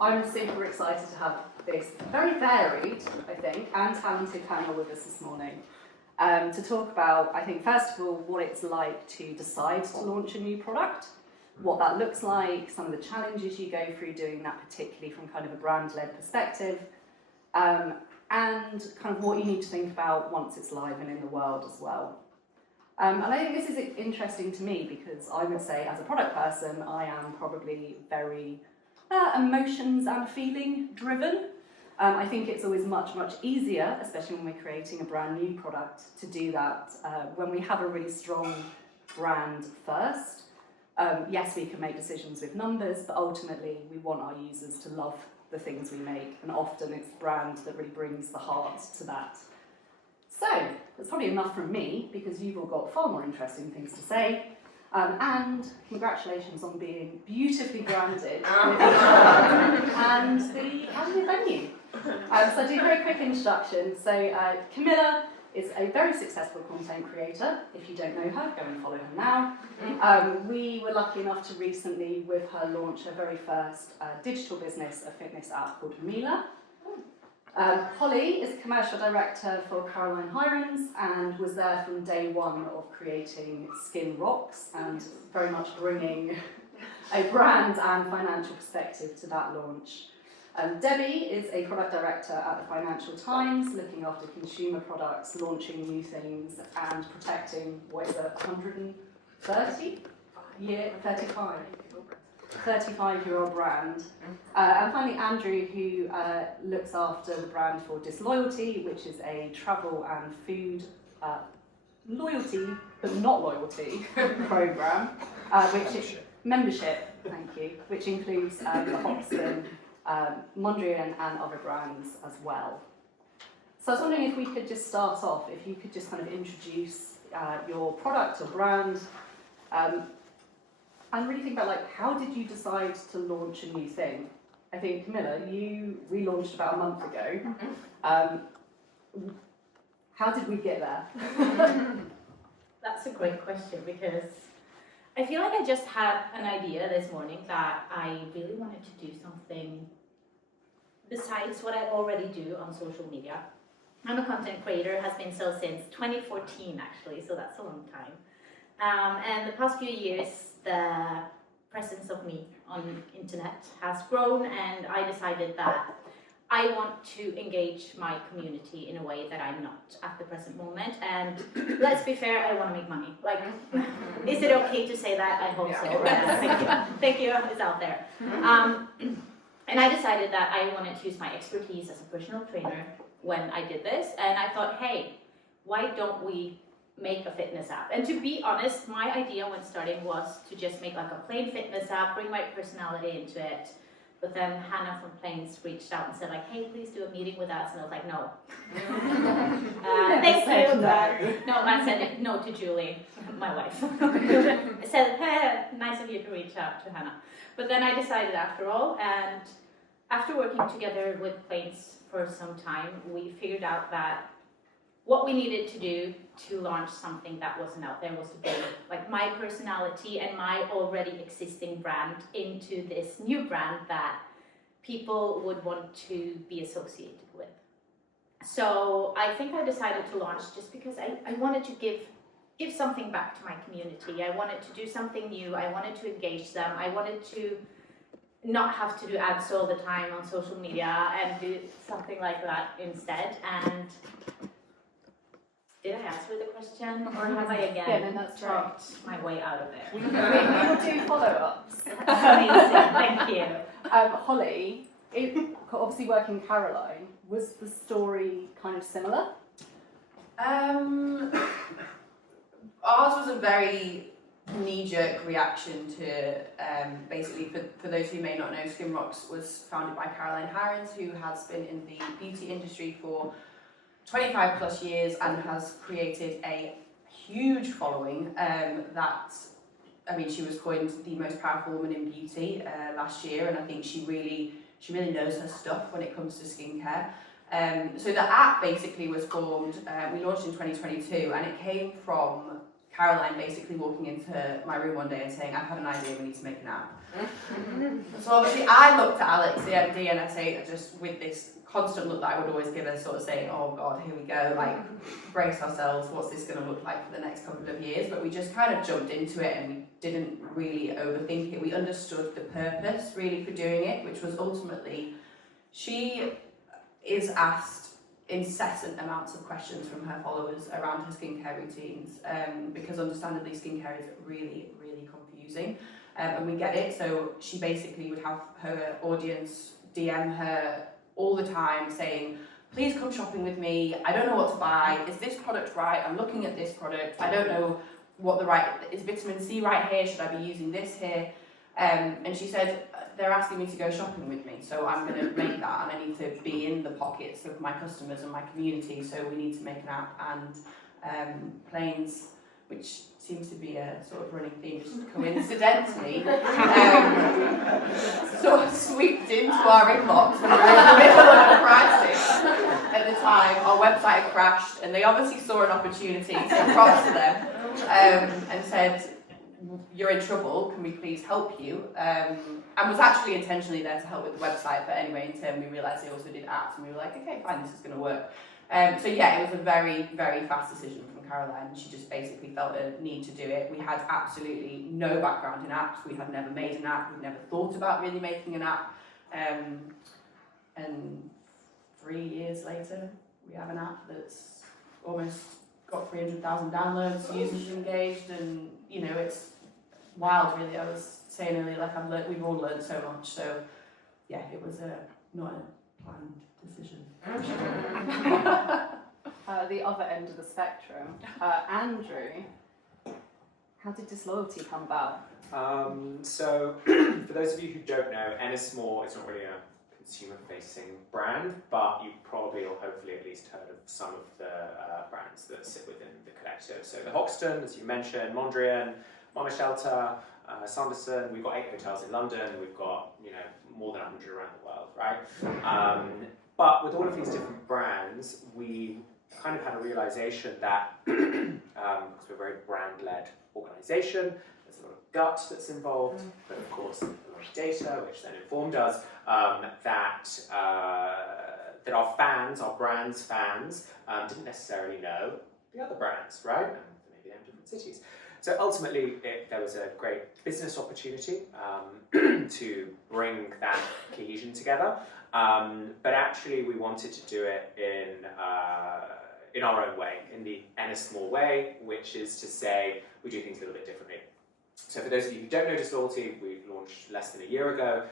I'm super excited to have this very varied, I think, and talented panel with us this morning to talk about, I think, first of all, what it's like to decide to launch a new product, what that looks like, some of the challenges you go through doing that, particularly from kind of a brand-led perspective, and kind of what you need to think about once it's live and in the world as well. And I think this is interesting to me because I would say, as a product person, I am probably very emotions and feeling driven. I think it's always much easier, especially when we're creating a brand new product, to do that when we have a really strong brand first. Yes, we can make decisions with numbers, but ultimately we want our users to love the things we make, and often it's brand that really brings the heart to that. So, that's probably enough from me, because you've all got far more interesting things to say. And congratulations on being beautifully branded and the venue. So I'll do a very quick introduction. So Camilla is a very successful content creator. If you don't know her, go and follow her now. We were lucky enough to recently, with her, launch her very first digital business, a fitness app called Mila. Holly is commercial director for Caroline Hirons and was there from day one of creating Skin Rocks and very much bringing a brand and financial perspective to that launch. Debbie is a product director at the Financial Times, looking after consumer products, launching new things and protecting, 35-year-old brand. And finally Andrew, who looks after the brand for Disloyalty, which is a travel and food loyalty, but not loyalty, program, which is membership, thank you, which includes the Hopson, Mondrian and other brands as well. So I was wondering if we could just start off, if you could just kind of introduce your product or brand, and really think about, like, how did you decide to launch a new thing? I think, Camilla, we launched about a month ago. How did we get there? That's a great question, because I feel like I just had an idea this morning that I really wanted to do something besides what I already do on social media. I'm a content creator, has been so since 2014 actually, so that's a long time. And the past few years, the presence of me on internet has grown, and I decided that I want to engage my community in a way that I'm not at the present moment. And let's be fair, I want to make money. Like, is it okay to say that? I hope so. Thank you. Thank you. It's out there. And I decided that I wanted to use my expertise as a personal trainer when I did this. And I thought, hey, why don't we make a fitness app? And to be honest, my idea when starting was to just make like a plain fitness app, bring my personality into it. But then Hannah from Plains reached out and said, like, hey, please do a meeting with us. And I was like, no. Thank you. No, I said no to Julie, my wife. I said, hey, nice of you to reach out to Hannah. But then I decided after all, and after working together with Plains for some time, we figured out that what we needed to do to launch something that wasn't out there was to build like my personality and my already existing brand into this new brand that people would want to be associated with. So I think I decided to launch just because I wanted to give something back to my community. I wanted to do something new. I wanted to engage them. I wanted to not have to do ads all the time on social media and do something like that instead. And did I answer the question, or have I again talked my way out of it? We'll do follow-ups. Amazing, thank you. Holly, obviously working Caroline, was the story kind of similar? Ours was a very knee-jerk reaction to, basically, for those who may not know, Skin Rocks was founded by Caroline Hirons, who has been in the beauty industry for 25 plus years and has created a huge following she was coined the most powerful woman in beauty last year, and I think she really knows her stuff when it comes to skincare. So the app basically was formed, we launched in 2022, and it came from Caroline basically walking into my room one day and saying, I've had an idea, we need to make an app. So obviously I looked at Alex, the MD, and I say, just with this constant look that I would always give her, sort of saying, oh God, here we go, like, brace ourselves, what's this going to look like for the next couple of years? But we just kind of jumped into it and we didn't really overthink it. We understood the purpose, really, for doing it, which was ultimately, she is asked incessant amounts of questions from her followers around her skincare routines, because understandably skincare is really, really confusing, and we get it. So she basically would have her audience DM her all the time saying, please come shopping with me, I don't know what to buy, is this product right, I'm looking at this product, I don't know what the right, is vitamin C right here, should I be using this here? And she said, they're asking me to go shopping with me, so I'm going to make that, and I need to be in the pockets of my customers and my community, so we need to make an app. And Planes, which seems to be a sort of running theme, just coincidentally, sort of sweeped into our inbox when we were in the middle of a crisis at the time. Our website crashed, and they obviously saw an opportunity, so props to them, and said, you're in trouble, can we please help you? And was actually intentionally there to help with the website, but anyway, in turn we realised they also did apps, and we were like, okay, fine, this is going to work. So yeah, it was a very, very fast decision from Caroline. She just basically felt a need to do it. We had absolutely no background in apps, we had never made an app, we'd never thought about really making an app. And 3 years later, we have an app that's almost got 300,000 downloads, users engaged, and you know, it's wild really. I was saying earlier, like we've all learned so much, so yeah, it was not a planned decision. The other end of the spectrum, Andrew, how did disloyalty come about? So, for those of you who don't know, Ennismore is not really a consumer-facing brand, but you've probably or hopefully at least heard of some of the brands that sit within the collective. So the Hoxton, as you mentioned, Mondrian, Mama Shelter, Sanderson. We've got 8 hotels in London. We've got more than 100 around the world, right? But with all of these different brands, we kind of had a realization that because we're a very brand-led organisation, there's a lot of gut that's involved, but of course a lot of data, which then informed us that our fans, our brand's fans, didn't necessarily know the other brands, right? And maybe they have different cities. So ultimately, there was a great business opportunity to bring that cohesion together. But actually, we wanted to do it in our own way, in the Ennismore way, which is to say we do things a little bit differently. So for those of you who don't know Disloyalty, we launched less than a year ago.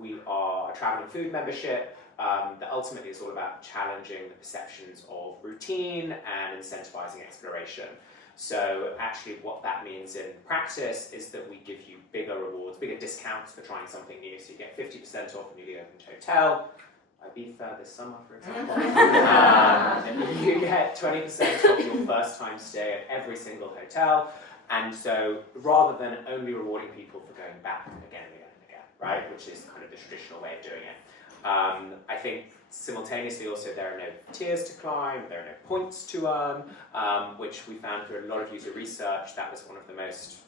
We are a travel and food membership that ultimately is all about challenging the perceptions of routine and incentivizing exploration. So actually what that means in practice is that we give you bigger rewards, bigger discounts for trying something new. So you get 50% off a newly opened hotel. Ibiza this summer, for example. And you get 20% off your first time stay at every single hotel. And so rather than only rewarding people for going back again and again and again, right, which is kind of the traditional way of doing it. I think simultaneously also there are no tiers to climb, there are no points to earn, which we found through a lot of user research. That was one of the most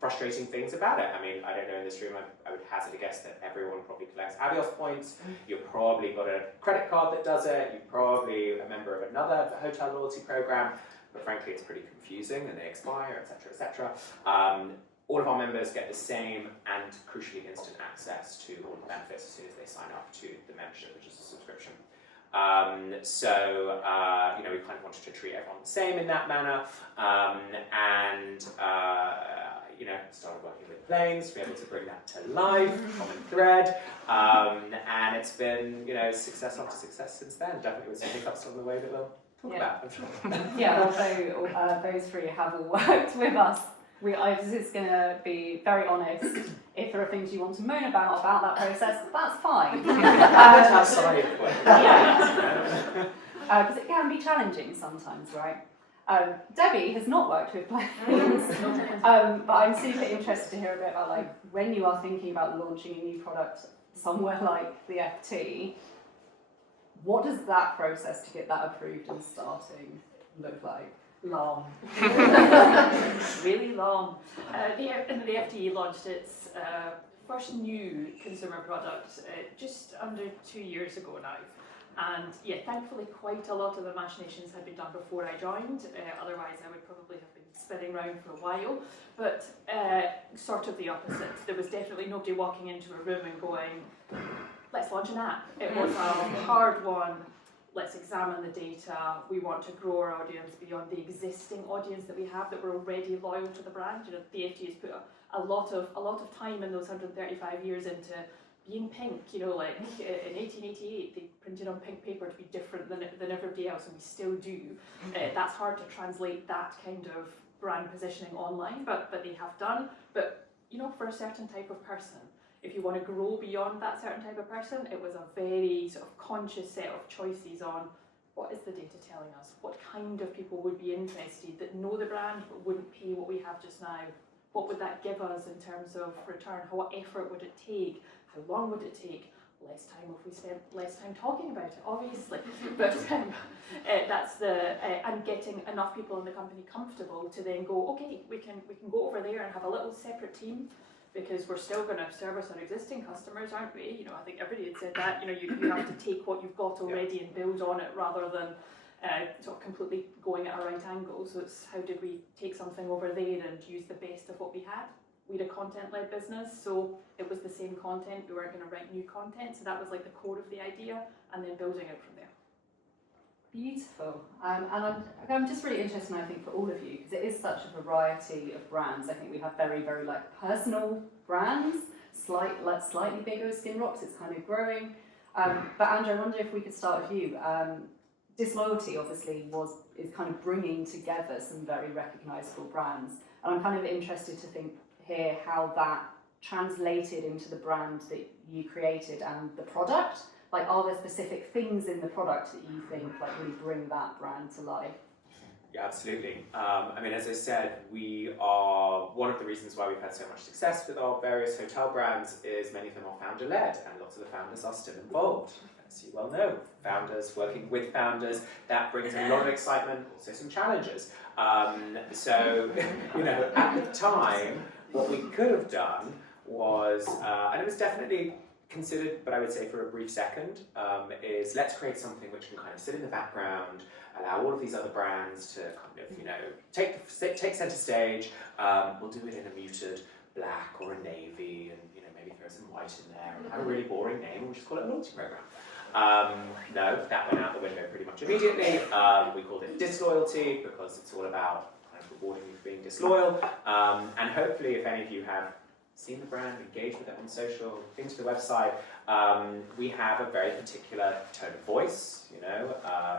frustrating things about it. I mean, I don't know in this room, I would hazard a guess that everyone probably collects Avios points. You've probably got a credit card that does it. You're probably a member of another hotel loyalty program, but frankly it's pretty confusing and they expire, etc., etc. All of our members get the same and crucially instant access to all the benefits as soon as they sign up to the membership, which is a subscription. We kind of wanted to treat everyone the same in that manner, started working with Planes to be able to bring that to life, common thread, and it's been success after success since then. Definitely with some hiccups on the way that we'll talk about, I'm sure. Yeah, although those three have all worked with us. I was just going to be very honest. If there are things you want to moan about that process, that's fine. Because it can be challenging sometimes, right? Debbie has not worked with Planes, but I'm super interested to hear a bit about when you are thinking about launching a new product somewhere like the FT. What does that process to get that approved and starting look like? long. Really long. The FTE launched its first new consumer product just under 2 years ago now. And yeah, thankfully quite a lot of the machinations had been done before I joined, otherwise I would probably have been spinning around for a while. But sort of the opposite. There was definitely nobody walking into a room and going, let's launch an app. It was a hard one. Let's examine the data. We want to grow our audience beyond the existing audience that we have that were already loyal to the brand. You know, the FT has put a lot of time in those 135 years into being pink. You know, like in 1888 they printed on pink paper to be different than everybody else, and we still do. That's hard to translate that kind of brand positioning online, but they have done. But you know, for a certain type of person, if you want to grow beyond that certain type of person, it was a very sort of conscious set of choices on what is the data telling us, what kind of people would be interested that know the brand but wouldn't pay what we have just now, what would that give us in terms of return, what effort would it take, how long would it take, less time if we spent less time talking about it, obviously, but that's and getting enough people in the company comfortable to then go, okay, we can go over there and have a little separate team, because we're still going to service our existing customers, aren't we? You know, I think everybody had said that. You know, you have to take what you've got already and build on it rather than sort of completely going at a right angle. So it's how did we take something over there and use the best of what we had? We had a content-led business, so it was the same content. We weren't going to write new content, so that was like the core of the idea, and then building it from there. Beautiful. And I'm just really interested, I think, for all of you, because it is such a variety of brands. I think we have very, very like personal brands, slightly bigger as Skin Rocks. It's kind of growing. But Andrew, I wonder if we could start with you. Disloyalty obviously is kind of bringing together some very recognisable brands, and I'm kind of interested to hear how that translated into the brand that you created and the product. Like, are there specific things in the product that you think like really bring that brand to life? Yeah, absolutely. I mean, as I said, we are, one of the reasons why we've had so much success with our various hotel brands is many of them are founder-led, and lots of the founders are still involved. As you well know, founders working with founders, that brings a lot of excitement, also some challenges. So, you know, at the time, what we could have done was, and it was definitely considered, but I would say for a brief second, is let's create something which can kind of sit in the background, allow all of these other brands to kind of, you know, take center stage. We'll do it in a muted black or a navy, and you know, maybe throw some white in there, and have a really boring name, and we'll just call it a loyalty program. No, that went out the window pretty much immediately. We called it Disloyalty because it's all about kind of rewarding you for being disloyal. And hopefully, if any of you have seen the brand, engaged with it on social, been to the website, we have a very particular tone of voice. You know,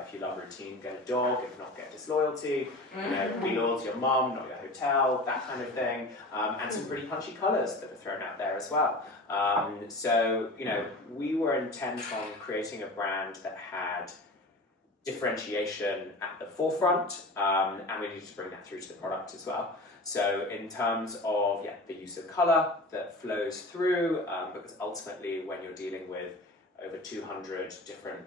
if you love routine, get a dog. If not, get disloyalty. You know, be loyal to your mum, not your hotel, that kind of thing. And some pretty punchy colours that were thrown out there as well. So, you know, we were intent on creating a brand that had differentiation at the forefront, and we needed to bring that through to the product as well. So in terms of the use of colour that flows through, because ultimately when you're dealing with over 200 different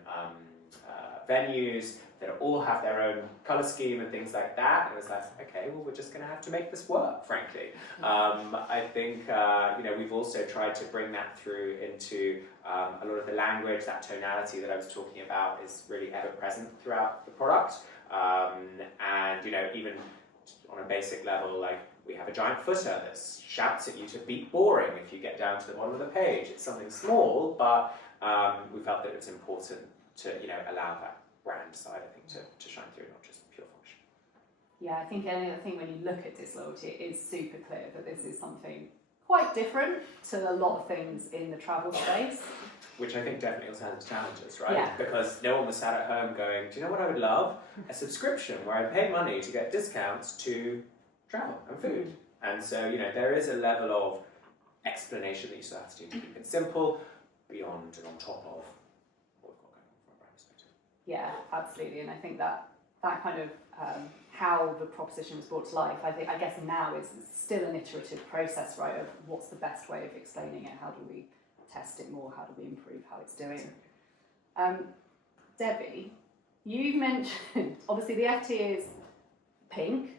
venues that all have their own colour scheme and things like that, and it was like, okay, well, we're just going to have to make this work, frankly. I think you know, we've also tried to bring that through into a lot of the language. That tonality that I was talking about is really ever present throughout the product, and you know, even on a basic level, like we have a giant footer that shouts at you to beat boring if you get down to the bottom of the page. It's something small, but we felt that it was important to, you know, allow that brand side, I think, to shine through, not just pure function. Yeah, I think when you look at Disloyalty, it is super clear that this is something quite different to a lot of things in the travel space. Which I think definitely also has its challenges, right? Yeah. Because no one was sat at home going, do you know what I would love? A subscription where I pay money to get discounts to travel and food. And so, you know, there is a level of explanation that you still have to do to keep it simple, beyond and on top of what we've got going on from a brand perspective. Yeah, absolutely. And I think that kind of how the proposition was brought to life, I guess now is still an iterative process, right, of what's the best way of explaining it, how do we test it more, how do we improve how it's doing. Debbie, you mentioned, obviously the FT is pink,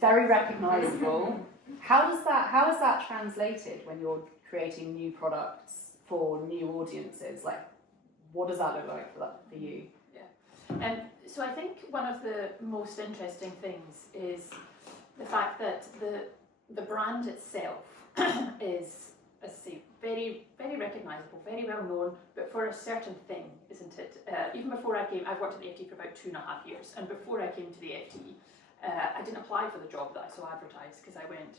very recognisable. How is that translated when you're creating new products for new audiences? Like, what does that look like for you? So I think one of the most interesting things is the fact that the brand itself is, as I say, very, very recognisable, very well known, but for a certain thing, isn't it? Even before I came, I've worked at the FT for about 2.5 years, and before I came to the FT, I didn't apply for the job that I saw advertised because I went,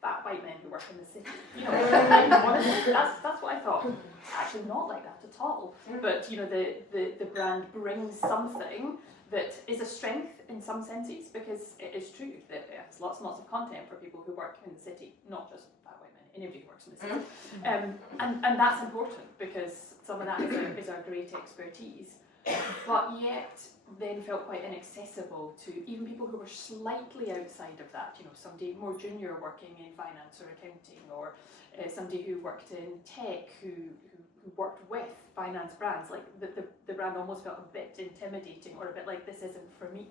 fat white men who work in the city. You know, that's what I thought. Actually, not like that at all. But you know, the brand brings something that is a strength in some senses, because it is true that it has lots and lots of content for people who work in the city, not just fat white men. Anybody who works in the city, and that's important because some of that is our great expertise. But yet, then felt quite inaccessible to even people who were slightly outside of that. You know, somebody more junior working in finance or accounting, or somebody who worked in tech who worked with finance brands. Like the brand almost felt a bit intimidating, or a bit like, this isn't for me.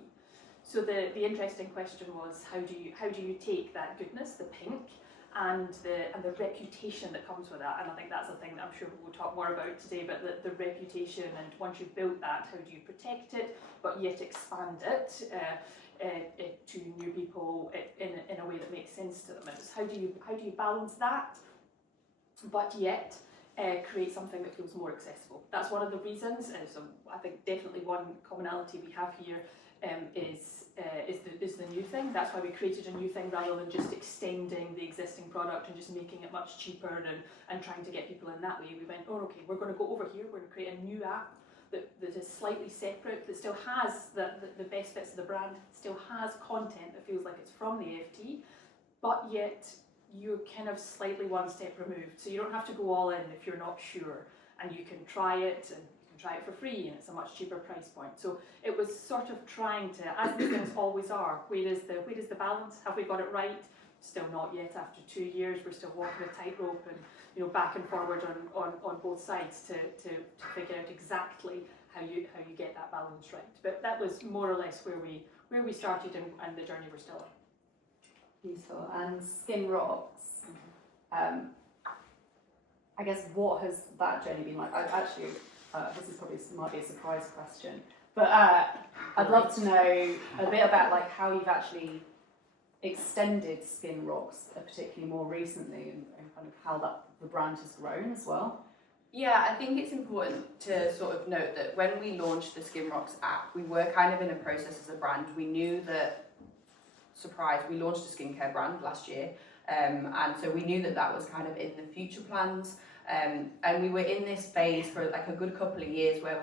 So the interesting question was, how do you take that goodness, the pink, and the reputation that comes with that? And I think that's the thing that I'm sure we'll talk more about today, but the reputation, and once you've built that, how do you protect it, but yet expand it to new people in a way that makes sense to them? And it's how do you balance that, but yet create something that feels more accessible? That's one of the reasons. So I think definitely one commonality we have here is the new thing. That's why we created a new thing rather than just extending the existing product and just making it much cheaper and trying to get people in that way. We went, oh, okay, we're going to go over here, we're going to create a new app that is slightly separate, that still has the best bits of the brand, still has content that feels like it's from the FT, but yet you're kind of slightly one step removed. So you don't have to go all in if you're not sure, and you can try it, and try it for free, and it's a much cheaper price point. So it was sort of trying to, as these things always are, where is the balance? Have we got it right? Still not yet. After 2 years, we're still walking a tightrope, and you know, back and forward on both sides to figure out exactly how you get that balance right. But that was more or less where we started, and the journey we're still on. Useful. And Skin Rocks. I guess, what has that journey been like? This is probably might be a surprise question, but I'd love to know a bit about like how you've actually extended Skin Rocks, particularly more recently, and kind of how the brand has grown as well. Yeah, I think it's important to sort of note that when we launched the Skin Rocks app, we were kind of in a process as a brand. We knew that, surprise, we launched a skincare brand last year, and so we knew that was kind of in the future plans. And we were in this phase for like a good couple of years where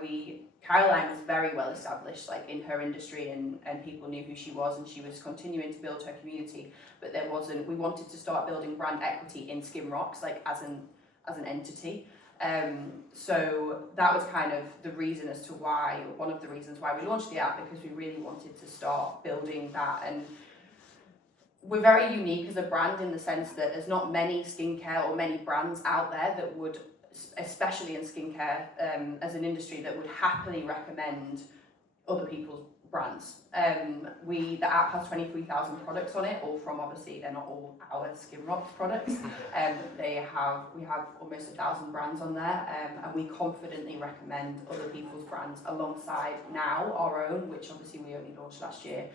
Caroline was very well established, like in her industry, and people knew who she was, and she was continuing to build her community. But we wanted to start building brand equity in Skin Rocks, like as an entity. So that was kind of the reason as to why, or one of the reasons why we launched the app, because we really wanted to start building that. And we're very unique as a brand in the sense that there's not many skincare or many brands out there that would, especially in skincare as an industry, that would happily recommend other people's brands. The app has 23,000 products on it, all from, obviously, they're not all our Skin Rocks products. We have almost 1,000 brands on there, and we confidently recommend other people's brands alongside now our own, which obviously we only launched last year.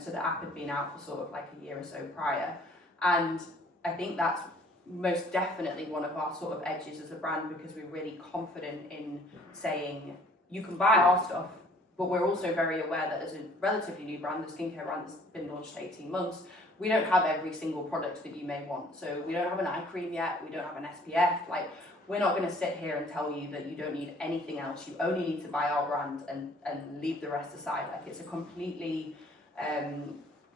So the app had been out for sort of like a year or so prior. And I think that's most definitely one of our sort of edges as a brand, because we're really confident in saying, you can buy our stuff, but we're also very aware that as a relatively new brand, the skincare brand has been launched 18 months, we don't have every single product that you may want. So we don't have an eye cream yet, we don't have an SPF, like, we're not going to sit here and tell you that you don't need anything else, you only need to buy our brand and leave the rest aside. Like, it's a completely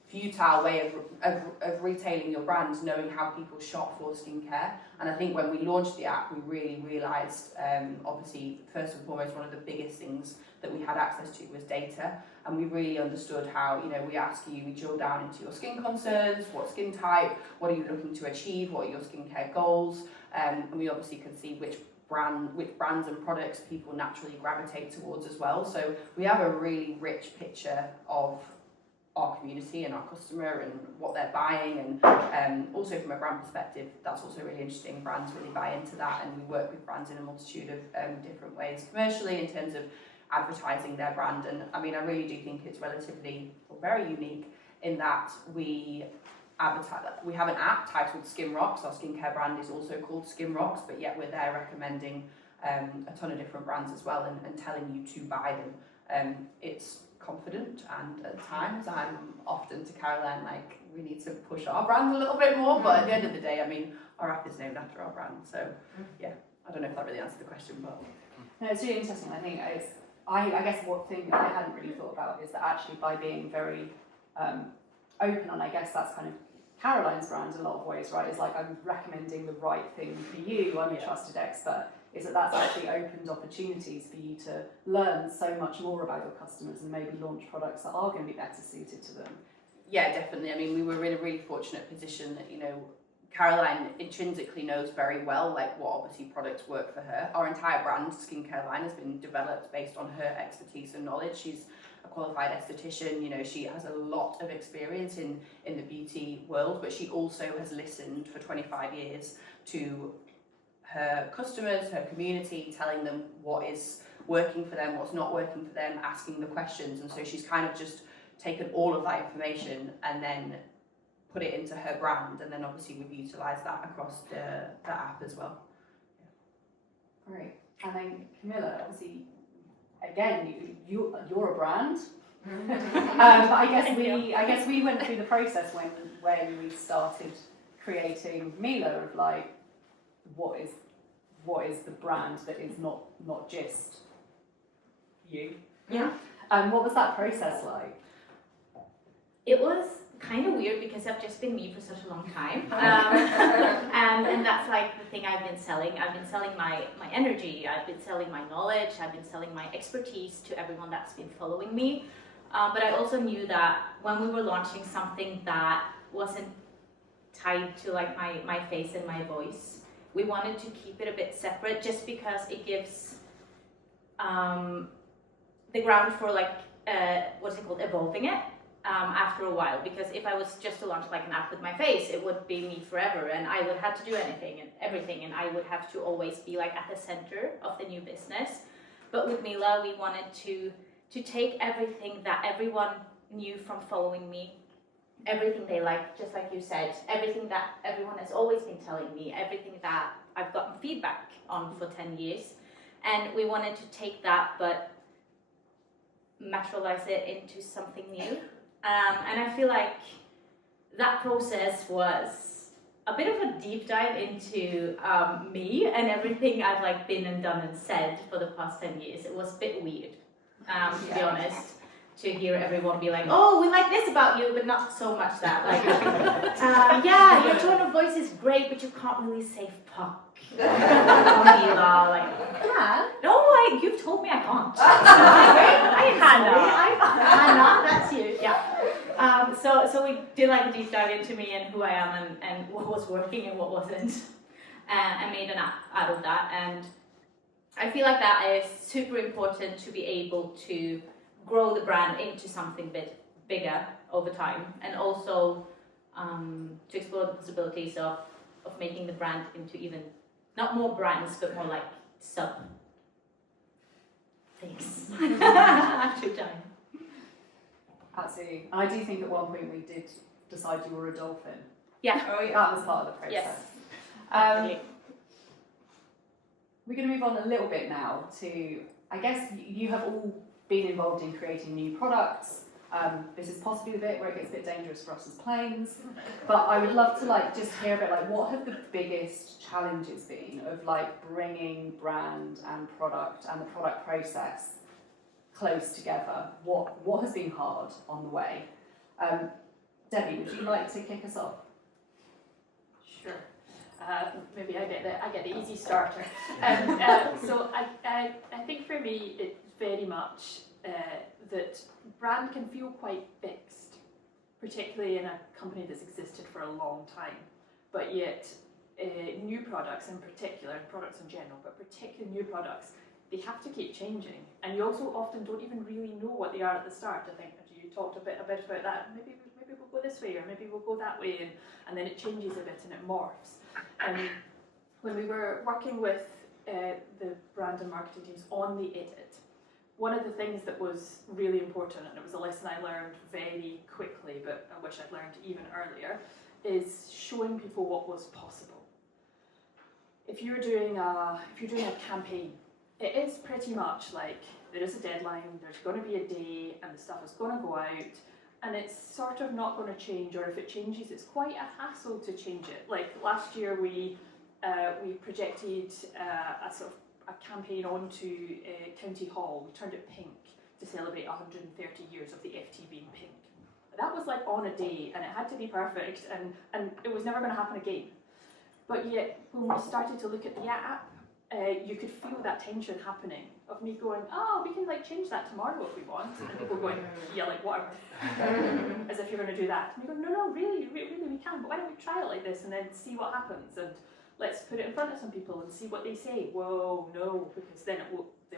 futile way of retailing your brand, knowing how people shop for skincare. And I think when we launched the app, we really realised, obviously, first and foremost, one of the biggest things that we had access to was data. And we really understood how, you know, we drill down into your skin concerns, what skin type, what are you looking to achieve, what are your skincare goals, and we obviously could see which brands and products people naturally gravitate towards as well. So we have a really rich picture of our community and our customer and what they're buying, and also from a brand perspective, that's also really interesting. Brands really buy into that, and we work with brands in a multitude of different ways commercially in terms of advertising their brand. And I mean, I really do think it's relatively or very unique in that we advertise. We have an app titled Skin Rocks. Our skincare brand is also called Skin Rocks, but yet we're there recommending a ton of different brands as well, and telling you to buy them. It's confident, and at times I'm often to Caroline like, we need to push our brand a little bit more, but at the end of the day, I mean, our app is named after our brand, so yeah, I don't know if that really answered the question, but No, it's really interesting. I think I guess what thing I hadn't really thought about is that actually by being very open, and I guess that's kind of Caroline's brand in a lot of ways, right? Is like, I'm recommending the right thing for you, I'm a trusted expert, is that's actually opened opportunities for you to learn so much more about your customers and maybe launch products that are going to be better suited to them. yeah, definitely. I mean, we were in a really fortunate position that, you know, Caroline intrinsically knows very well like what obviously products work for her. Our entire brand, skincare line, has been developed based on her expertise and knowledge. She's a qualified esthetician, you know, she has a lot of experience in the beauty world, but she also has listened for 25 years to her customers, her community, telling them what is working for them, what's not working for them, asking the questions. And so she's kind of just taken all of that information and then put it into her brand, and then obviously we've utilised that across the app as well. Great. And then Camilla, obviously, again, you're a brand. But I guess we went through the process when we started creating Mila of like, what is the brand that is not just you? Yeah. What was that process like? It was kind of weird because I've just been me for such a long time. And that's like the thing I've been selling. I've been selling my energy, I've been selling my knowledge, I've been selling my expertise to everyone that's been following me. But I also knew that when we were launching something that wasn't tied to like my face and my voice, we wanted to keep it a bit separate just because it gives the ground for like, what's it called, evolving it. After a while, because if I was just to launch like an app with my face, it would be me forever, and I would have to do anything and everything, and I would have to always be like at the center of the new business. But with Mila, we wanted to take everything that everyone knew from following me, everything they like, just like you said, everything that everyone has always been telling me, everything that I've gotten feedback on for 10 years, and we wanted to take that but materialize it into something new. And I feel like that process was a bit of a deep dive into me and everything I've like been and done and said for the past 10 years. It was a bit weird, to be honest, to hear everyone be like, oh, we like this about you, but not so much that. Like, yeah, your tone of voice is great, but you can't really say fuck. Mila, like, yeah, no, you've told me I can't. Hannah, that's you, yeah. So we did like a deep dive into me and who I am and what was working and what wasn't, and made an app out of that. And I feel like that is super important to be able to grow the brand into something bit bigger over time, and also to explore the possibilities of making the brand into even not more brands, but more like sub things after time. Absolutely. And I do think at one point we did decide you were a dolphin. Yeah. Oh, yeah. That was part of the process. Yes. We're going to move on a little bit now to, I guess you have all been involved in creating new products. This is possibly the bit where it gets a bit dangerous for us as planes, but I would love to like just hear a bit like, what have the biggest challenges been of like bringing brand and product and the product process close together? What has been hard on the way? Debbie, would you like to kick us off? Sure. Maybe I get the easy starter. So I think for me it's very much that brand can feel quite fixed, particularly in a company that's existed for a long time. But yet new products in particular, products in general, but particularly new products, they have to keep changing. And you also often don't even really know what they are at the start. I think, as you you talked a bit about that. Maybe we'll go this way, or maybe we'll go that way, and then it changes a bit and it morphs. When we were working with the brand and marketing teams on the edit, one of the things that was really important, and it was a lesson I learned very quickly, but I wish I'd learned even earlier, is showing people what was possible. If you're doing a campaign, it is pretty much like there is a deadline, there's going to be a day, and the stuff is going to go out, and it's sort of not going to change, or if it changes, it's quite a hassle to change it. Like last year, we projected a sort of a campaign onto County Hall. We turned it pink to celebrate 130 years of the FT being pink. That was like on a day, and it had to be perfect, and it was never going to happen again. But yet, when we started to look at the app, you could feel that tension happening of me going, oh, we can like change that tomorrow if we want, and people going, yeah, like whatever, as if you're going to do that. And you go, no, really, we can, but why don't we try it like this and then see what happens, and let's put it in front of some people and see what they say. Whoa, no, because then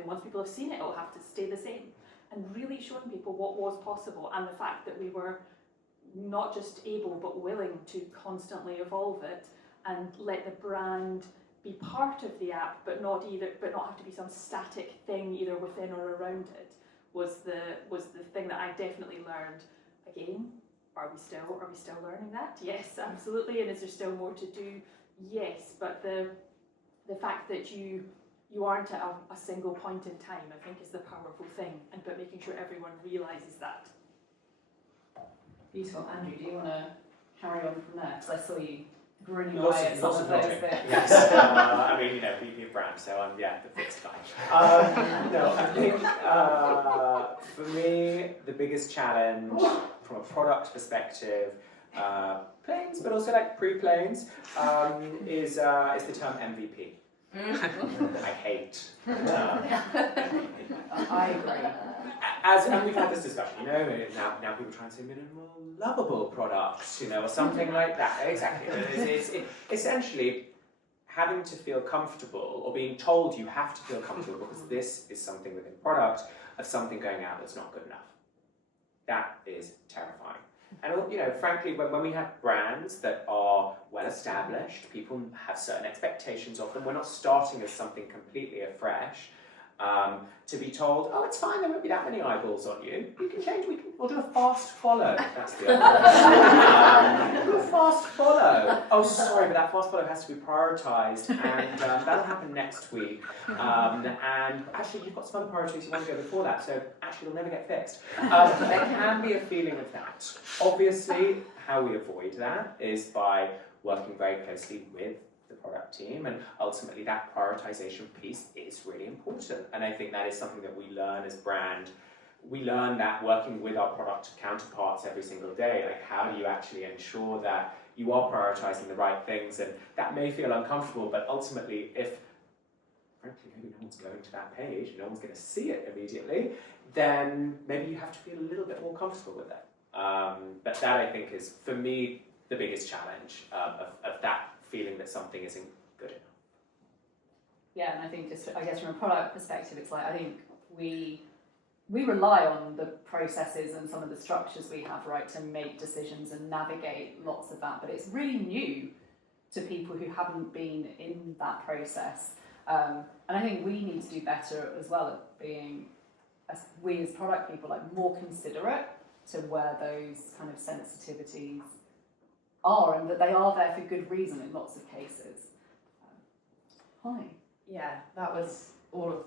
once people have seen it, it'll have to stay the same. And really showing people what was possible, and the fact that we were not just able but willing to constantly evolve it and let the brand be part of the app, but not have to be some static thing either within or around it, was the thing that I definitely learned. Again, are we still learning that? Yes, absolutely. And is there still more to do? Yes, but the fact that you aren't at a single point in time, I think, is the powerful thing, but making sure everyone realises that. Beautiful. Andrew, do you want to carry on from there? Because I saw you grinning Lots away of- at some lots of of those nodding. bits. Yes, I mean, VP of brand, so I'm the fixed guy. No, I think for me, the biggest challenge from a product perspective, planes, but also like pre-planes, is the term MVP. I hate the term. I agree. And we've had this discussion, now people try and say minimal lovable products, or something like that. Exactly. It's essentially having to feel comfortable, or being told you have to feel comfortable because this is something within product of something going out that's not good enough. That is terrifying. And frankly, when we have brands that are well established, people have certain expectations of them. We're not starting as something completely afresh. To be told, oh, it's fine, there won't be that many eyeballs on you. You can change, we'll do a fast follow. That's the other one. Do a fast follow. Oh, sorry, but that fast follow has to be prioritised, and that'll happen next week. And actually, you've got some other priorities you want to go before that, so actually, it'll never get fixed. There can be a feeling of that. Obviously, how we avoid that is by working very closely with the product team, and ultimately that prioritization piece is really important, and I think that is something that we learn as brand. We learn that working with our product counterparts every single day, like how do you actually ensure that you are prioritizing the right things, and that may feel uncomfortable, but ultimately if frankly maybe no one's going to that page, no one's going to see it immediately, then maybe you have to feel a little bit more comfortable with it. But that I think is, for me, the biggest challenge of that feeling that something isn't good enough. Yeah, and I think I guess from a product perspective, it's like I think we rely on the processes and some of the structures we have, right, to make decisions and navigate lots of that. But it's really new to people who haven't been in that process. And I think we need to do better as well at being, we as product people, like more considerate to where those kind of sensitivities are, and that they are there for good reason in lots of cases. Hi. Yeah, that was all of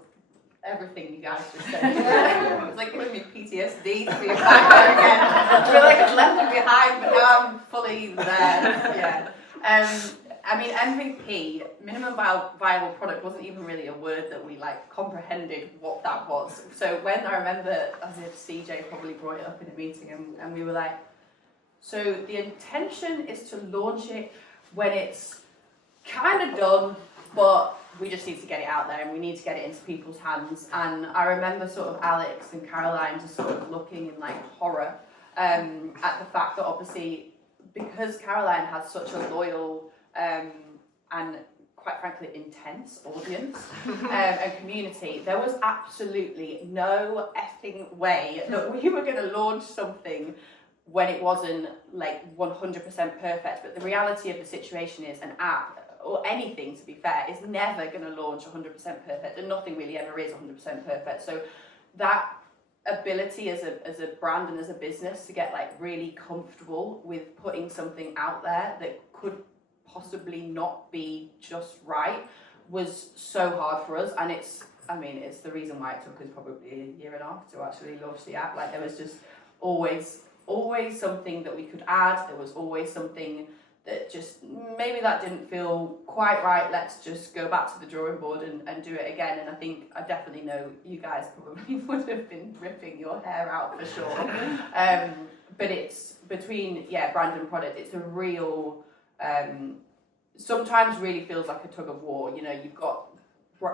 everything you guys just said. It was like giving me PTSD to be back there again. I feel like I've left it behind, but now I'm fully there. Yeah. I mean, MVP, minimum viable product, wasn't even really a word that we comprehended what that was. So when I remember, as if CJ probably brought it up in a meeting, and we were like, so the intention is to launch it when it's kind of done, but we just need to get it out there and we need to get it into people's hands. And I remember sort of Alex and Caroline just sort of looking in horror at the fact that obviously because Caroline has such a loyal and quite frankly, intense audience and community, there was absolutely no effing way that we were going to launch something when it wasn't like 100% perfect. But the reality of the situation is an app, or anything to be fair, is never going to launch 100% perfect, and nothing really ever is 100% perfect. So that ability as a brand and as a business to get like really comfortable with putting something out there that could possibly not be just right was so hard for us. And it's the reason why it took us probably a year and a half to actually launch the app. Like, there was just always something that we could add. There was always something that just maybe that didn't feel quite right. Let's just go back to the drawing board and do it again. And I definitely know you guys probably would have been ripping your hair out for sure. But it's between brand and product, it's a real sometimes really feels like a tug of war. You know, you've got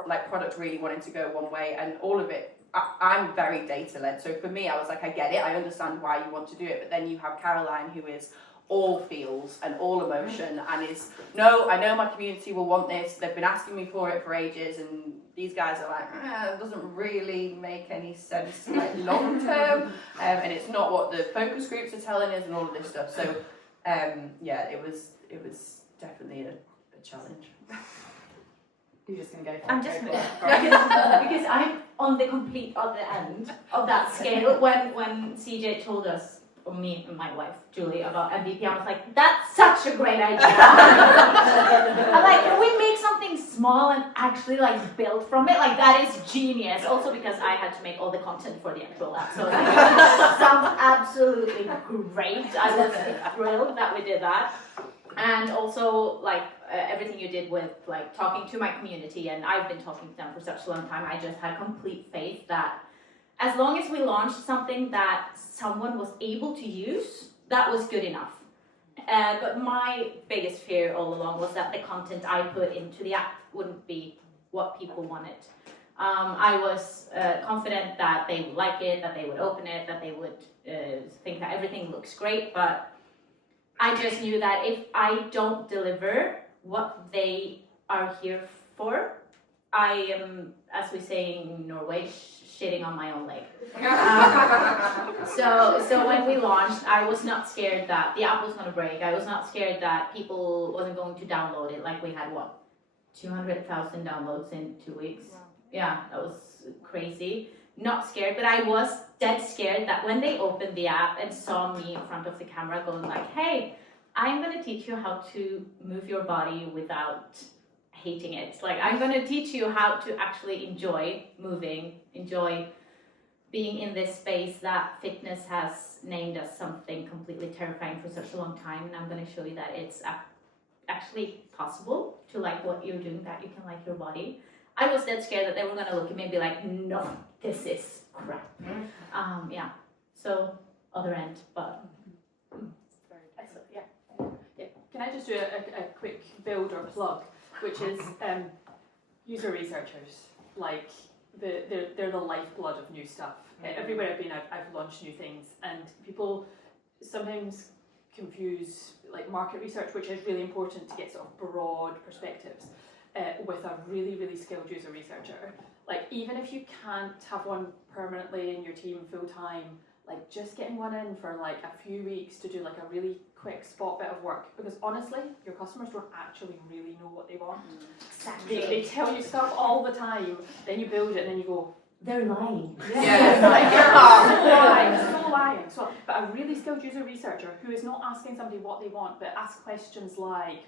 like product really wanting to go one way, and all of it. I'm very data led, so for me, I was like, I get it, I understand why you want to do it. But then you have Caroline, who is all feels and all emotion, and is, no, I know my community will want this, they've been asking me for it for ages, and these guys are like, it doesn't really make any sense like long term, and it's not what the focus groups are telling us and all of this stuff. So it was definitely a challenge. You're just going to go for I'm it. just Go gonna, for it. because I'm on the complete other end of that scale. When CJ told us, or me and my wife Julie, about MVP, I was like, that's such a great idea. I'm like, can we make something small and actually like build from it? Like, that is genius. Also because I had to make all the content for the actual app, so like, it sounds absolutely great. I was thrilled that we did that. And also, like, everything you did with, like, talking to my community, and I've been talking to them for such a long time, I just had complete faith that as long as we launched something that someone was able to use, that was good enough. But my biggest fear all along was that the content I put into the app wouldn't be what people wanted. I was confident that they would like it, that they would open it, that they would think that everything looks great, but I just knew that if I don't deliver what they are here for, I am, as we say in Norway, shitting on my own leg. So when we launched, I was not scared that the app was going to break. I was not scared that people wasn't going to download it. Like, we had 200,000 downloads in 2 weeks. Wow. Yeah, that was crazy. Not scared, but I was dead scared that when they opened the app and saw me in front of the camera going like, hey, I'm going to teach you how to move your body without hating it. Like, I'm going to teach you how to actually enjoy moving, enjoy being in this space that fitness has named as something completely terrifying for such a long time. And I'm going to show you that it's actually possible to like what you're doing, that you can like your body. I was dead scared that they were going to look at me and be like, no, this is crap. So other end, but Excellent. Yeah. Can I just do a quick build or plug, which is user researchers. Like, they're the lifeblood of new stuff. Everywhere I've been, I've launched new things, and people sometimes confuse like market research, which is really important to get sort of broad perspectives, with a really, really skilled user researcher. Like, even if you can't have one permanently in your team full time, like just getting one in for like a few weeks to do like a really quick spot bit of work, because honestly, your customers don't actually really know what they want. exactly. They tell you stuff all the time, then you build it and then you go, They're lying. so lying. So, but a really skilled user researcher who is not asking somebody what they want, but asks questions like,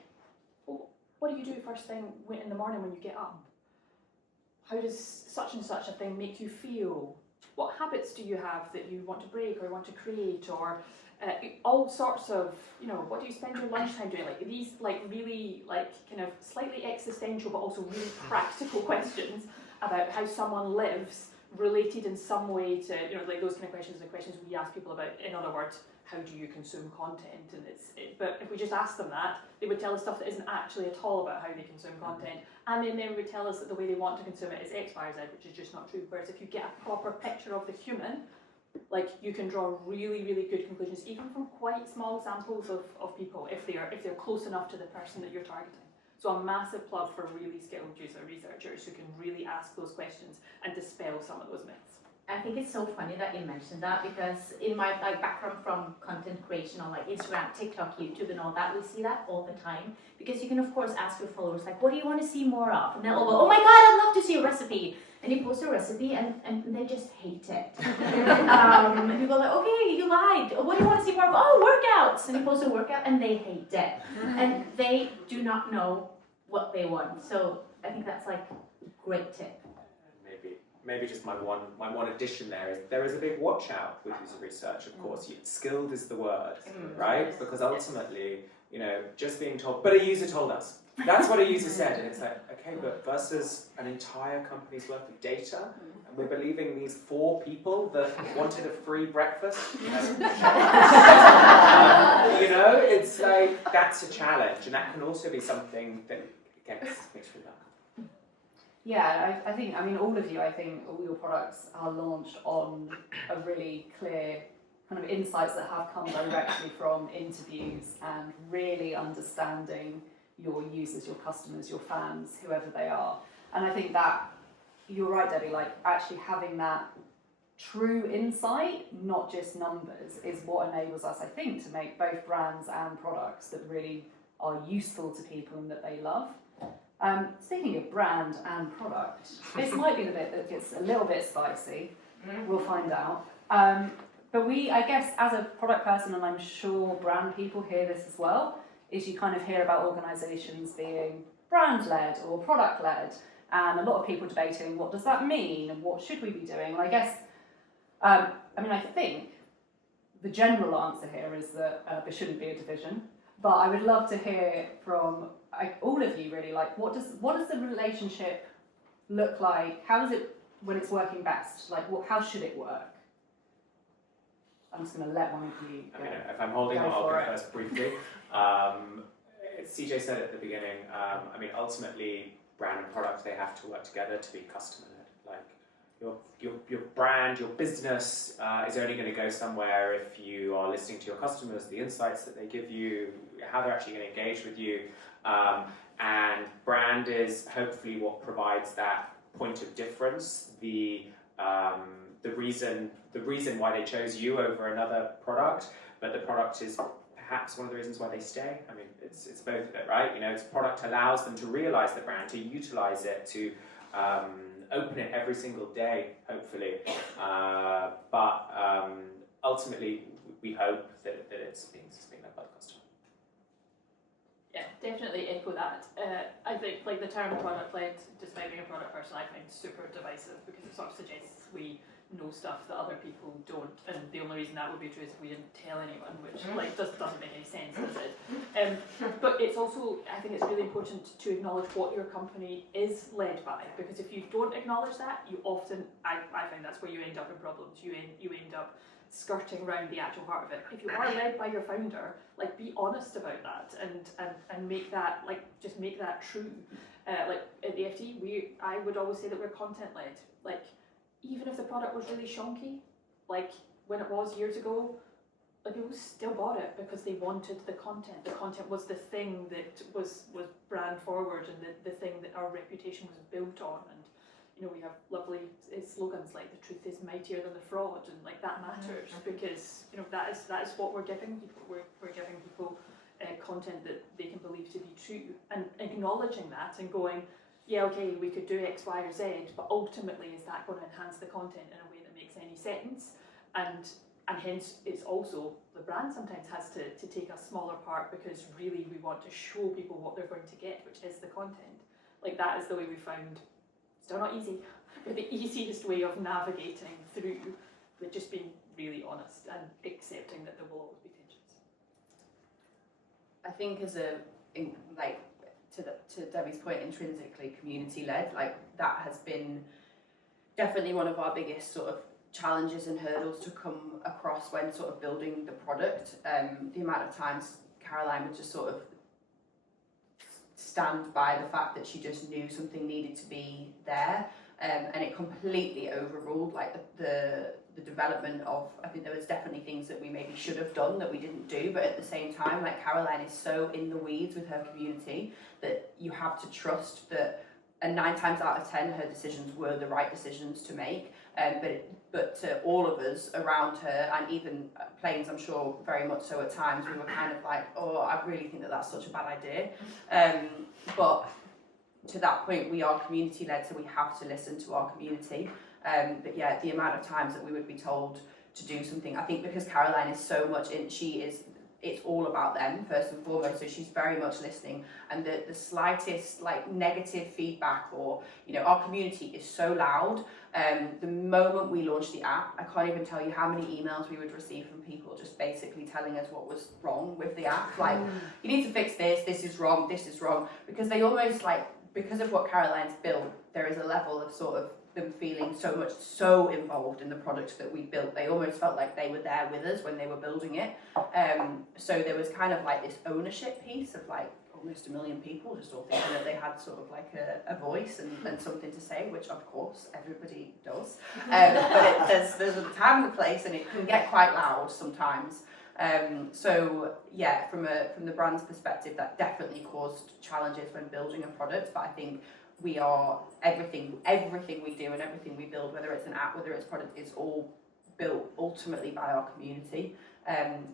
well, what do you do first thing in the morning when you get up? How does such and such a thing make you feel? What habits do you have that you want to break or want to create, or all sorts of, what do you spend your lunchtime doing? Like these, like really, like kind of slightly existential, but also really practical questions about how someone lives, related in some way to, like those kind of questions are the questions we ask people about. In other words, how do you consume content? And but if we just ask them that, they would tell us stuff that isn't actually at all about how they consume content. And then they would tell us that the way they want to consume it is X, Y, or Z, which is just not true. Whereas if you get a proper picture of the human, like you can draw really, really good conclusions, even from quite small samples of people, if they're close enough to the person that you're targeting. So a massive plug for really skilled user researchers who can really ask those questions and dispel some of those myths. I think it's so funny that you mentioned that, because in my background from content creation on Instagram, TikTok, YouTube and all that, we see that all the time. Because you can of course ask your followers what do you want to see more of? And they'll all go, oh my god, I'd love to see a recipe. And you post a recipe and they just hate it. And people are like, okay, you lied. What do you want to see more of? Oh, workouts. And you post a workout and they hate it. And they do not know what they want. So I think that's a great tip. Maybe just my one addition there is a big watch out with user research. Of course, skilled is the word, right? Because ultimately, just being told, but a user told us. That's what a user said, and it's okay, but versus an entire company's worth of data, and we're believing these 4 people that wanted a free breakfast. It's that's a challenge, and that can also be something that makes me laugh. Yeah, I think all of you, all your products are launched on a really clear kind of insights that have come directly from interviews and really understanding your users, your customers, your fans, whoever they are. And I think that, you're right, Debbie, actually having that true insight, not just numbers, is what enables us, I think, to make both brands and products that really are useful to people and that they love. Speaking of brand and product, this might be the bit that gets a little bit spicy. We'll find out. But I guess, as a product person, and I'm sure brand people hear this as well, is you kind of hear about organisations being brand-led or product-led, and a lot of people debating what does that mean and what should we be doing. And I guess, I think the general answer here is that there shouldn't be a division. But I would love to hear from all of you really, what does the relationship look like? How does it, when it's working best? How should it work? I'm just going to let one of you go. If I'm holding on, I'll go first briefly. CJ said at the beginning, ultimately, brand and product, they have to work together to be customer-led. Your brand, your business is only going to go somewhere if you are listening to your customers, the insights that they give you, how they're actually going to engage with you. And brand is hopefully what provides that point of difference, the reason why they chose you over another product, but the product is perhaps one of the reasons why they stay. It's both of it, right? It's product allows them to realize the brand, to utilize it, to open it every single day, hopefully. But ultimately, we hope that it's being led by the customer. Yeah, definitely echo that. I think the term product-led, describing a product person, I find super divisive, because it sort of suggests we know stuff that other people don't, and the only reason that would be true is if we didn't tell anyone, which doesn't make any sense, does it? But it's also, I think it's really important to acknowledge what your company is led by, because if you don't acknowledge that, you often, I find that's where you end up in problems. You end up skirting around the actual heart of it. If you are led by your founder, be honest about that and make that, just make that true. At the FT, I would always say that we're content led. Even if the product was really shonky, when it was years ago, people still bought it because they wanted the content. The content was the thing that was brand forward, and the thing that our reputation was built on. And we have lovely slogans like "the truth is mightier than the fraud," and that matters because that is what we're giving people. We're giving people content that they can believe to be true, and acknowledging that and going, yeah, okay, we could do X, Y, or Z, but ultimately, is that going to enhance the content in a way that makes any sense? And hence, it's also, the brand sometimes has to take a smaller part, because really we want to show people what they're going to get, which is the content. That is the way we found, still not easy, but the easiest way of navigating through, but just being really honest and accepting that there will always be tensions. I think to Debbie's point, intrinsically community-led, that has been definitely one of our biggest sort of challenges and hurdles to come across when sort of building the product. The amount of times Caroline would just sort of stand by the fact that she just knew something needed to be there, and it completely overruled the the development of, I think there was definitely things that we maybe should have done that we didn't do, but at the same time, like Caroline is so in the weeds with her community that you have to trust that, and 9 times out of 10 her decisions were the right decisions to make, but to all of us around her, and even Plains, I'm sure very much so at times, we were kind of like, oh, I really think that that's such a bad idea, but to that point we are community led, so we have to listen to our community. But yeah, the amount of times that we would be told to do something, I think because Caroline is so much in, it's all about them first and foremost, so she's very much listening, and the slightest like negative feedback, or you know, our community is so loud. The moment we launched the app, I can't even tell you how many emails we would receive from people just basically telling us what was wrong with the app, like you need to fix this is wrong, because they almost like, because of what Caroline's built, there is a level of sort of them feeling so involved in the product that we built. They almost felt like they were there with us when they were building it. So there was kind of like this ownership piece of like almost 1 million people just all thinking that they had sort of like a voice and something to say, which of course everybody does. But there's a time and a place, and it can get quite loud sometimes. So yeah, from the brand's perspective, that definitely caused challenges when building a product. But I think we are everything we do and everything we build, whether it's an app, whether it's product, is all built ultimately by our community.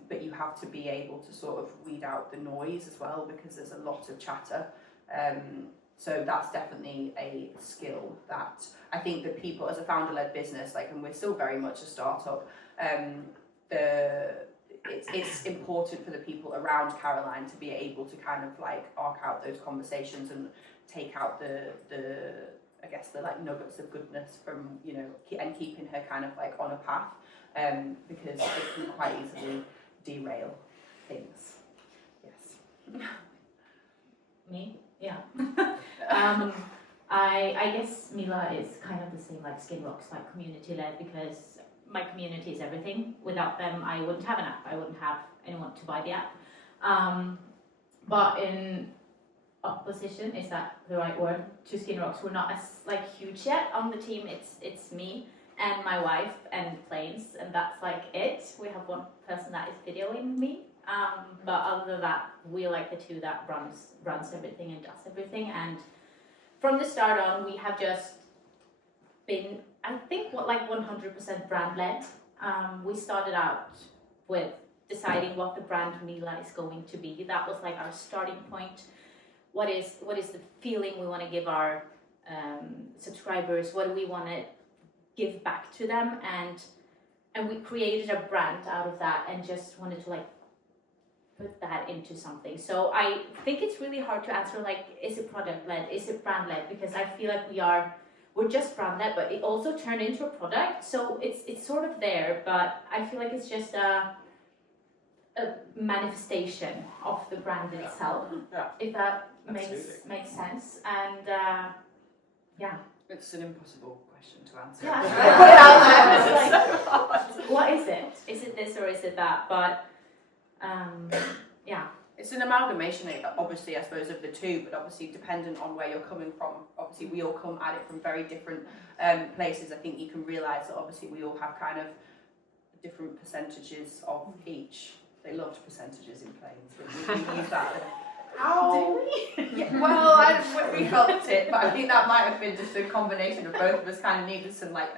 But you have to be able to sort of weed out the noise as well, because there's a lot of chatter. So that's definitely a skill that I think that people, as a founder-led business, like, and we're still very much a startup, it's important for the people around Caroline to be able to kind of like arc out those conversations and take out the I guess the like nuggets of goodness from, you know, and keeping her kind of like on a path, because it can quite easily derail things. Yes. Me? Yeah. I guess Mila is kind of the same like Skin Rocks, like community led, because my community is everything. Without them, I wouldn't have an app. I wouldn't have anyone to buy the app. But in opposition, is that the right word, to Skin Rocks, we're not as like huge yet on the team. It's me and my wife and Plains, and that's like it. We have one person that is videoing me. But other than that, we like the two that runs everything and does everything. And from the start on, we have just been, I think, like 100% brand led. We started out with deciding what the brand Mila is going to be. That was like our starting point. What is the feeling we want to give our subscribers? What do we want to give back to them? And we created a brand out of that, and just wanted to like put that into something. So I think it's really hard to answer like, is it product led, is it brand led? Because I feel like we're just brand led, but it also turned into a product. So it's sort of there, but I feel like it's just a manifestation of the brand itself. Yeah. If that Absolutely. makes sense. And yeah. It's an impossible question to answer. Yeah. Put it out there. It's like, what is it? Is it this or is it that? But yeah. It's an amalgamation, obviously, I suppose, of the two, but obviously dependent on where you're coming from. Obviously, we all come at it from very different places. I think you can realise that obviously we all have kind of different percentages of each. They loved percentages in Plains. We use that. Do we? Yeah, well, we felt it, but I think that might have been just a combination of both of us kind of needed some like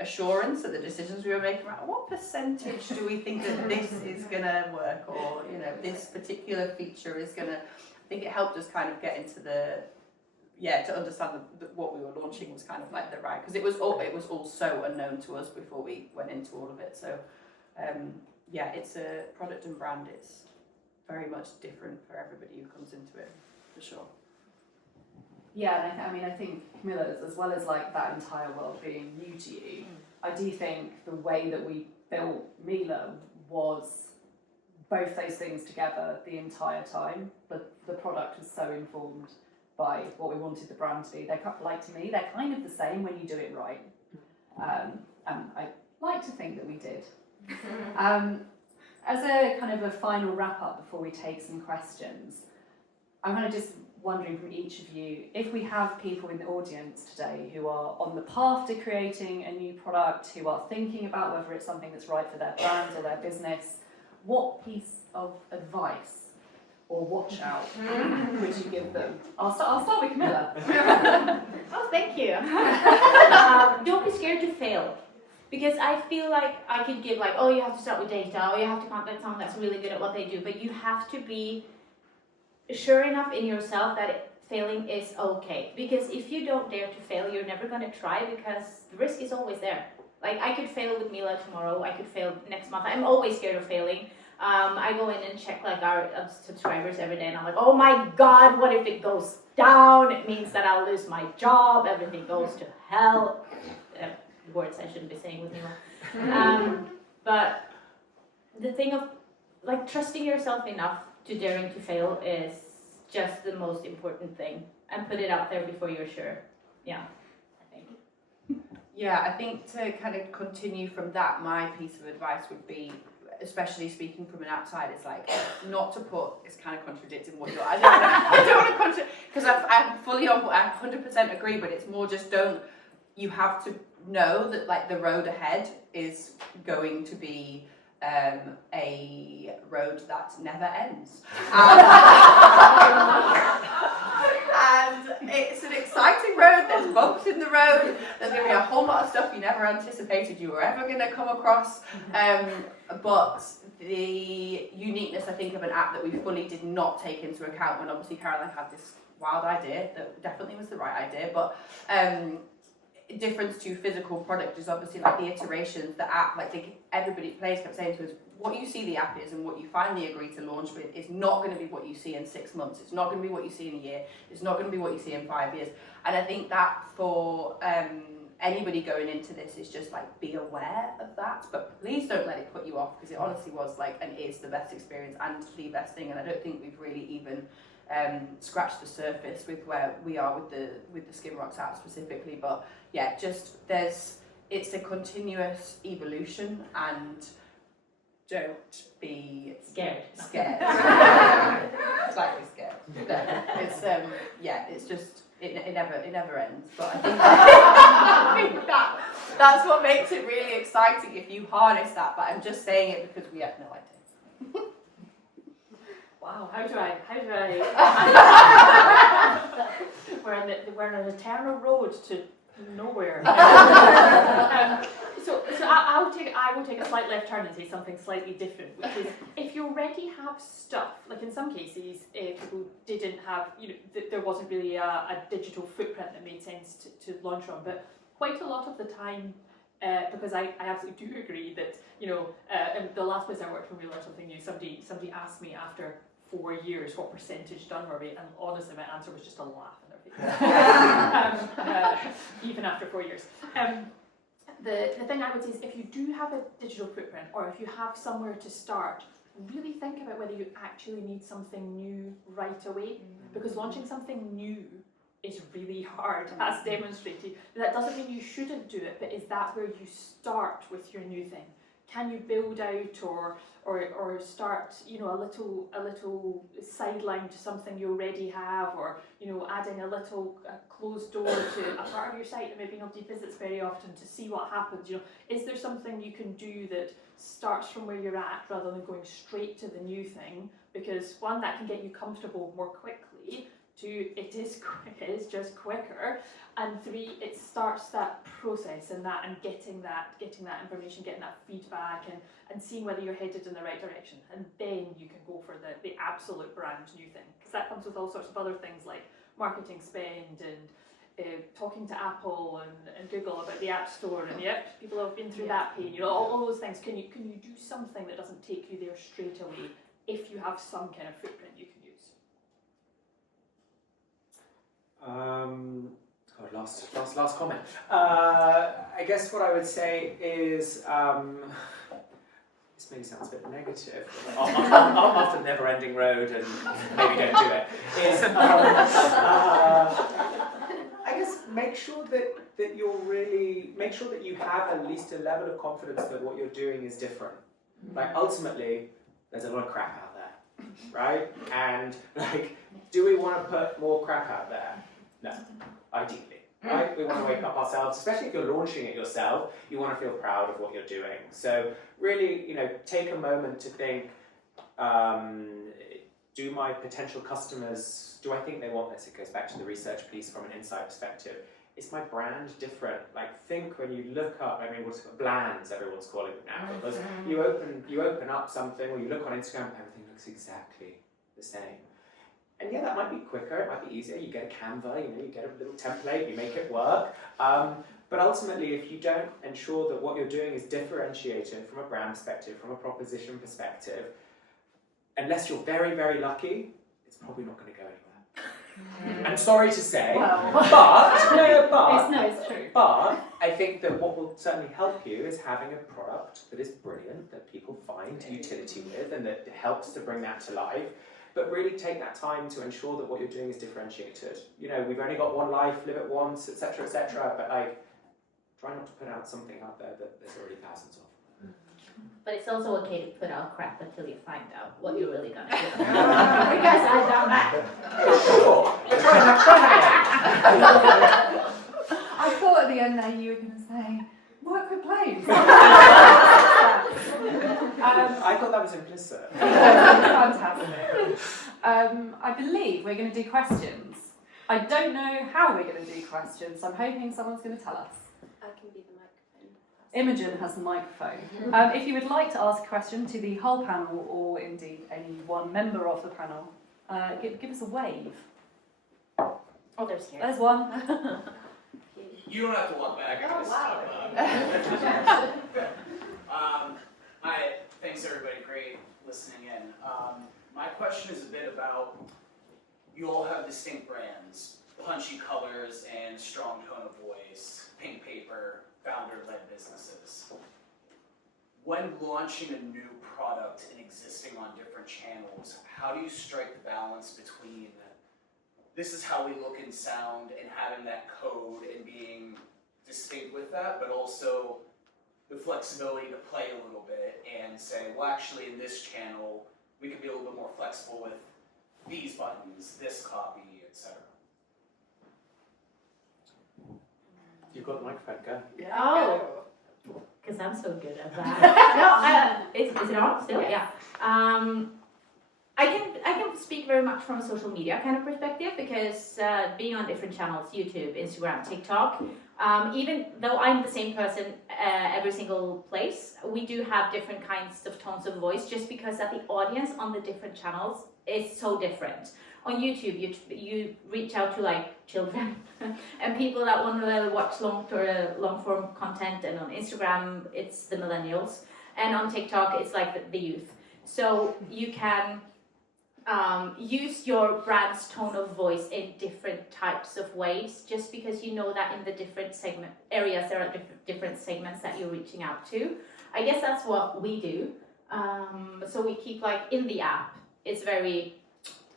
assurance of the decisions we were making about what percentage do we think that this is going to work, or you know, this particular feature is going to. I think it helped us kind of get into to understand what we were launching was kind of like the right, because it was all so unknown to us before we went into all of it. So it's a product and brand. It's very much different for everybody who comes into it, for sure. Yeah, and I think Camilla, as well as like that entire world being new to you, I do think the way that we built Mila was both those things together the entire time. But the product was so informed by what we wanted the brand to be. They're like, to me, they're kind of the same when you do it right. And I like to think that we did. As a kind of a final wrap up before we take some questions, I'm going to just wondering from each of you, if we have people in the audience today who are on the path to creating a new product, who are thinking about whether it's something that's right for their brand or their business, what piece of advice or watch out would you give them? I'll start with Camilla. Oh, thank you. Don't be scared to fail. Because I feel like I could give like, oh, you have to start with data, or you have to contact someone that's really good at what they do, but you have to be sure enough in yourself that failing is okay. Because if you don't dare to fail, you're never going to try, because the risk is always there. Like, I could fail with Mila tomorrow, I could fail next month. I'm always scared of failing. I go in and check like our subscribers every day, and I'm like, oh my god, what if it goes down? It means that I'll lose my job, everything goes to hell. Words I shouldn't be saying with Mila. But the thing of like trusting yourself enough to daring to fail is just the most important thing, and put it out there before you're sure. Yeah, I think. Yeah, I think to kind of continue from that, my piece of advice would be, especially speaking from an outsider, is like not to put. It's kind of contradicting what you're. I don't want to contradict, because I'm fully on. I 100% agree, but it's more just don't. You have to know that like the road ahead is going to be a road that never ends. And it's an exciting road, there's bumps in the road, there's going to be a whole lot of stuff you never anticipated you were ever going to come across. But the uniqueness, I think, of an app that we fully did not take into account when obviously Caroline had this wild idea that definitely was the right idea, but difference to physical product is obviously like the iterations, the app, like everybody players kept saying to us, what you see the app is and what you finally agree to launch with is not going to be what you see in 6 months, it's not going to be what you see in a year, it's not going to be what you see in 5 years. And I think that for anybody going into this is just like be aware of that, but please don't let it put you off, because it honestly was like and is the best experience and the best thing, and I don't think we've really even scratch the surface with where we are with the Skin Rocks app specifically. But yeah, just it's a continuous evolution, and don't be Scared. Slightly scared. No, it's it's just it never ends. But I think that's what makes it really exciting if you harness that. But I'm just saying it because we have no idea. Wow, how do I? We're on an eternal road to nowhere. So I will take a slight left turn and say something slightly different, which is if you already have stuff, like in some cases, people didn't have, there wasn't really a digital footprint that made sense to launch on, but quite a lot of the time. Because I absolutely do agree that, in the last place I worked when we learned something new, somebody asked me after 4 years what percentage done were we, and honestly my answer was just a laugh in their face. Even after 4 years. The thing I would say is if you do have a digital footprint, or if you have somewhere to start, really think about whether you actually need something new right away, because launching something new is really hard, as demonstrated. That doesn't mean you shouldn't do it, but is that where you start with your new thing? Can you build out or start, a little sideline to something you already have, or adding a little closed door to a part of your site that maybe nobody visits very often to see what happens. Is there something you can do that starts from where you're at rather than going straight to the new thing? Because one, that can get you comfortable more quickly. 2, it is just quicker, and 3, it starts that process and getting that information, getting that feedback, and seeing whether you're headed in the right direction, and then you can go for the absolute brand new thing, because that comes with all sorts of other things like marketing spend and talking to Apple and Google about the App Store, and people have been through that pain, all those things. Can you do something that doesn't take you there straight away if you have some kind of footprint you can use? Last comment. I guess what I would say is, this maybe sounds a bit negative, off the never-ending road and maybe don't do it, is, I guess make sure that you have at least a level of confidence that what you're doing is different. Like ultimately, there's a lot of crap out there. right? And like, do we want to put more crap out there? No, ideally, right? We want to wake up ourselves, especially if you're launching it yourself, you want to feel proud of what you're doing. So really, take a moment to think, do my potential customers, do I think they want this? It goes back to the research piece from an insight perspective. Is my brand different? Like, think when you look up, what's blands, everyone's calling it now, because you open up something, or you look on Instagram, everything looks exactly the same. And yeah, that might be quicker, it might be easier, you get a Canva, you get a little template, you make it work. But ultimately, if you don't ensure that what you're doing is differentiated from a brand perspective, from a proposition perspective, unless you're very, very lucky, it's probably not going to go anywhere. I'm sorry to say, It's true. but I think that what will certainly help you is having a product that is brilliant, that people find utility with, and that helps to bring that to life. But really take that time to ensure that what you're doing is differentiated. We've only got one life, live it once, etc., etc. But try not to put out something out there that there's already thousands of. But it's also okay to put out crap until you find out what you're really gonna do. Because I've done that. Sure. I thought at the end there you were going to say, work with Blaze. I thought that was implicit. Fantastic. I believe we're going to do questions. I don't know how we're going to do questions, so I'm hoping someone's going to tell us. I can be the microphone. Imogen has the microphone. If you would like to ask a question to the whole panel, or indeed any one member of the panel, give us a wave. Oh, they're scared. There's one. You don't have to walk back. Oh, wow. Hi, thanks everybody, great listening in. My question is a bit about, you all have distinct brands, punchy colors and strong tone of voice, pink paper, founder-led businesses. When launching a new product and existing on different channels, how do you strike the balance between this is how we look and sound and having that code and being distinct with that, but also the flexibility to play a little bit and say, well, actually in this channel, we can be a little bit more flexible with these buttons, this copy, etc. You've got the microphone, go. Oh, because I'm so good at that. No, is it on still? Yeah. I can speak very much from a social media kind of perspective, because being on different channels, YouTube, Instagram, TikTok, even though I'm the same person every single place, we do have different kinds of tones of voice, just because that the audience on the different channels is so different. On YouTube, you reach out to like children and people that want to watch long form content, and on Instagram it's the millennials, and on TikTok it's like the youth. So you can use your brand's tone of voice in different types of ways, just because you know that in the different segment areas there are different segments that you're reaching out to. I guess that's what we do. So we keep like in the app, it's very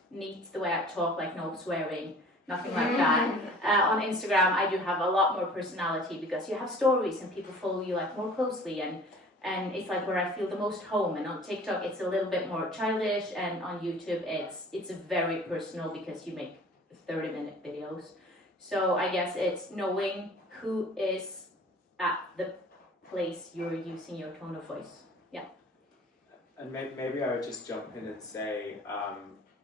neat the way I talk, like no swearing, nothing like that. On Instagram, I do have a lot more personality, because you have stories and people follow you like more closely, and it's like where I feel the most home. And on TikTok, it's a little bit more childish, and on YouTube, it's very personal, because you make 30-minute videos. So I guess it's knowing who is at the place you're using your tone of voice. Yeah. And maybe I would just jump in and say,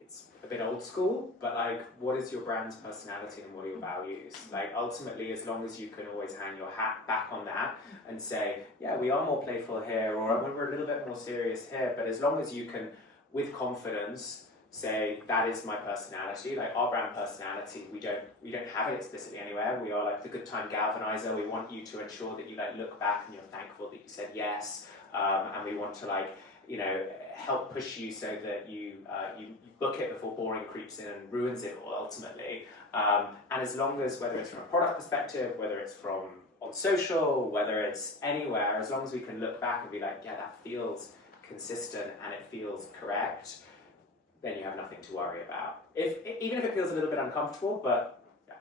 it's a bit old school, but like, what is your brand's personality and what are your values? Like, ultimately, as long as you can always hang your hat back on that and say, yeah, we are more playful here, or we're a little bit more serious here, but as long as you can, with confidence, say, that is my personality, like our brand personality, we don't have it explicitly anywhere. We are like the good time galvanizer. We want you to ensure that you like look back and you're thankful that you said yes, and we want to like, help push you so that you book it before boring creeps in and ruins it all ultimately. And as long as, whether it's from a product perspective, whether it's from on social, whether it's anywhere, as long as we can look back and be like, yeah, that feels consistent and it feels correct, then you have nothing to worry about. Even if it feels a little bit uncomfortable, but yeah.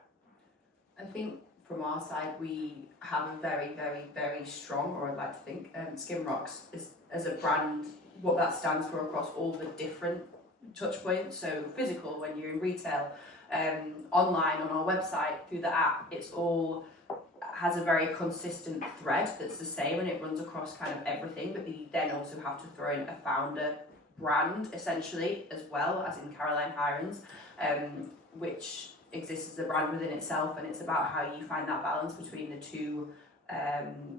I think from our side, we have a very, very, very strong, or I'd like to think, Skim Rocks is, as a brand, what that stands for across all the different touch points, so physical when you're in retail, online on our website, through the app, it's all has a very consistent thread that's the same and it runs across kind of everything, but you then also have to throw in a founder brand essentially as well, as in Caroline Hirons, which exists as a brand within itself, and it's about how you find that balance between the two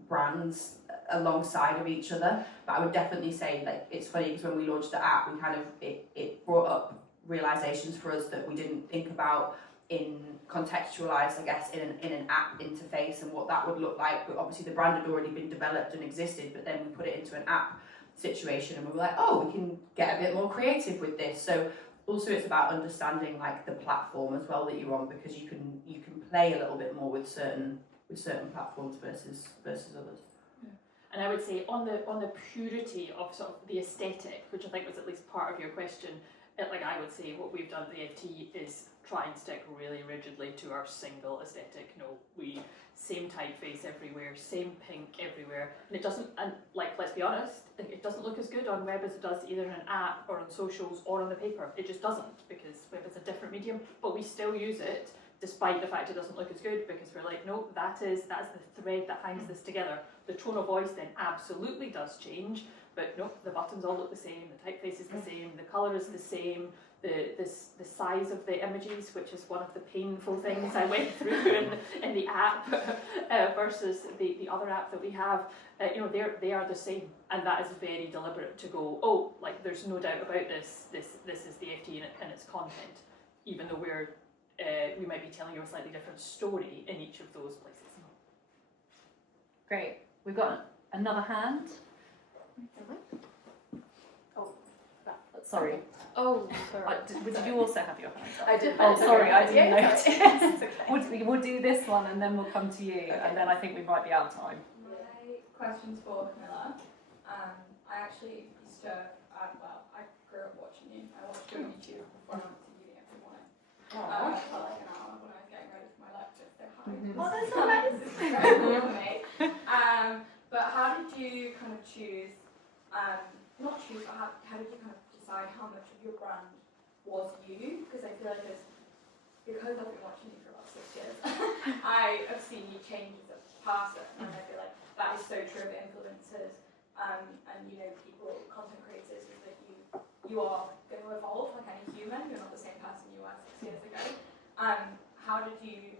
brands alongside of each other. But I would definitely say, like, it's funny because when we launched the app, we kind of it brought up realizations for us that we didn't think about in contextualized, I guess, in an app interface and what that would look like. But obviously the brand had already been developed and existed, but then we put it into an app situation and we were like, oh, we can get a bit more creative with this. So also it's about understanding like the platform as well that you're on, because you can play a little bit more with certain platforms versus others. And I would say on the purity of sort of the aesthetic, which I think was at least part of your question, like I would say what we've done at the FT is try and stick really rigidly to our single aesthetic. No, we same typeface everywhere, same pink everywhere, and it doesn't. And like, let's be honest, it doesn't look as good on web as it does either in an app or on socials or on the paper. It just doesn't, because web is a different medium. But we still use it, despite the fact it doesn't look as good, because we're like, no, that's the thread that hangs this together. The tone of voice then absolutely does change, but no, the buttons all look the same, the typeface is the same, the colour is the same, the size of the images, which is one of the painful things I went through in the app versus the other app that we have. They are the same, and that is very deliberate to go, oh, like there's no doubt about this is the FT and its content, even though we might be telling you a slightly different story in each of those places. Great. We've got another hand. Sorry. Oh, sorry. Did you also have your hand up? I did. Oh, sorry, I didn't notice. It's okay. We'll do this one and then we'll come to you, and then I think we might be out of time. My question's for Camilla. I actually used to, I grew up watching you. I watched you on YouTube before I went to uni every morning. For like an hour when I was getting ready for my lecture. So hi. Oh, that's so nice. This is very cool for me. But how did you kind of choose, not choose, but how did you kind of decide how much of your brand was you? Because I feel like because I've been watching you for about 6 years, I have seen you change as a person, and I feel like that is so true of influencers and people, content creators, is that you are going to evolve like any human. You're not the same person you were 6 years ago. How did you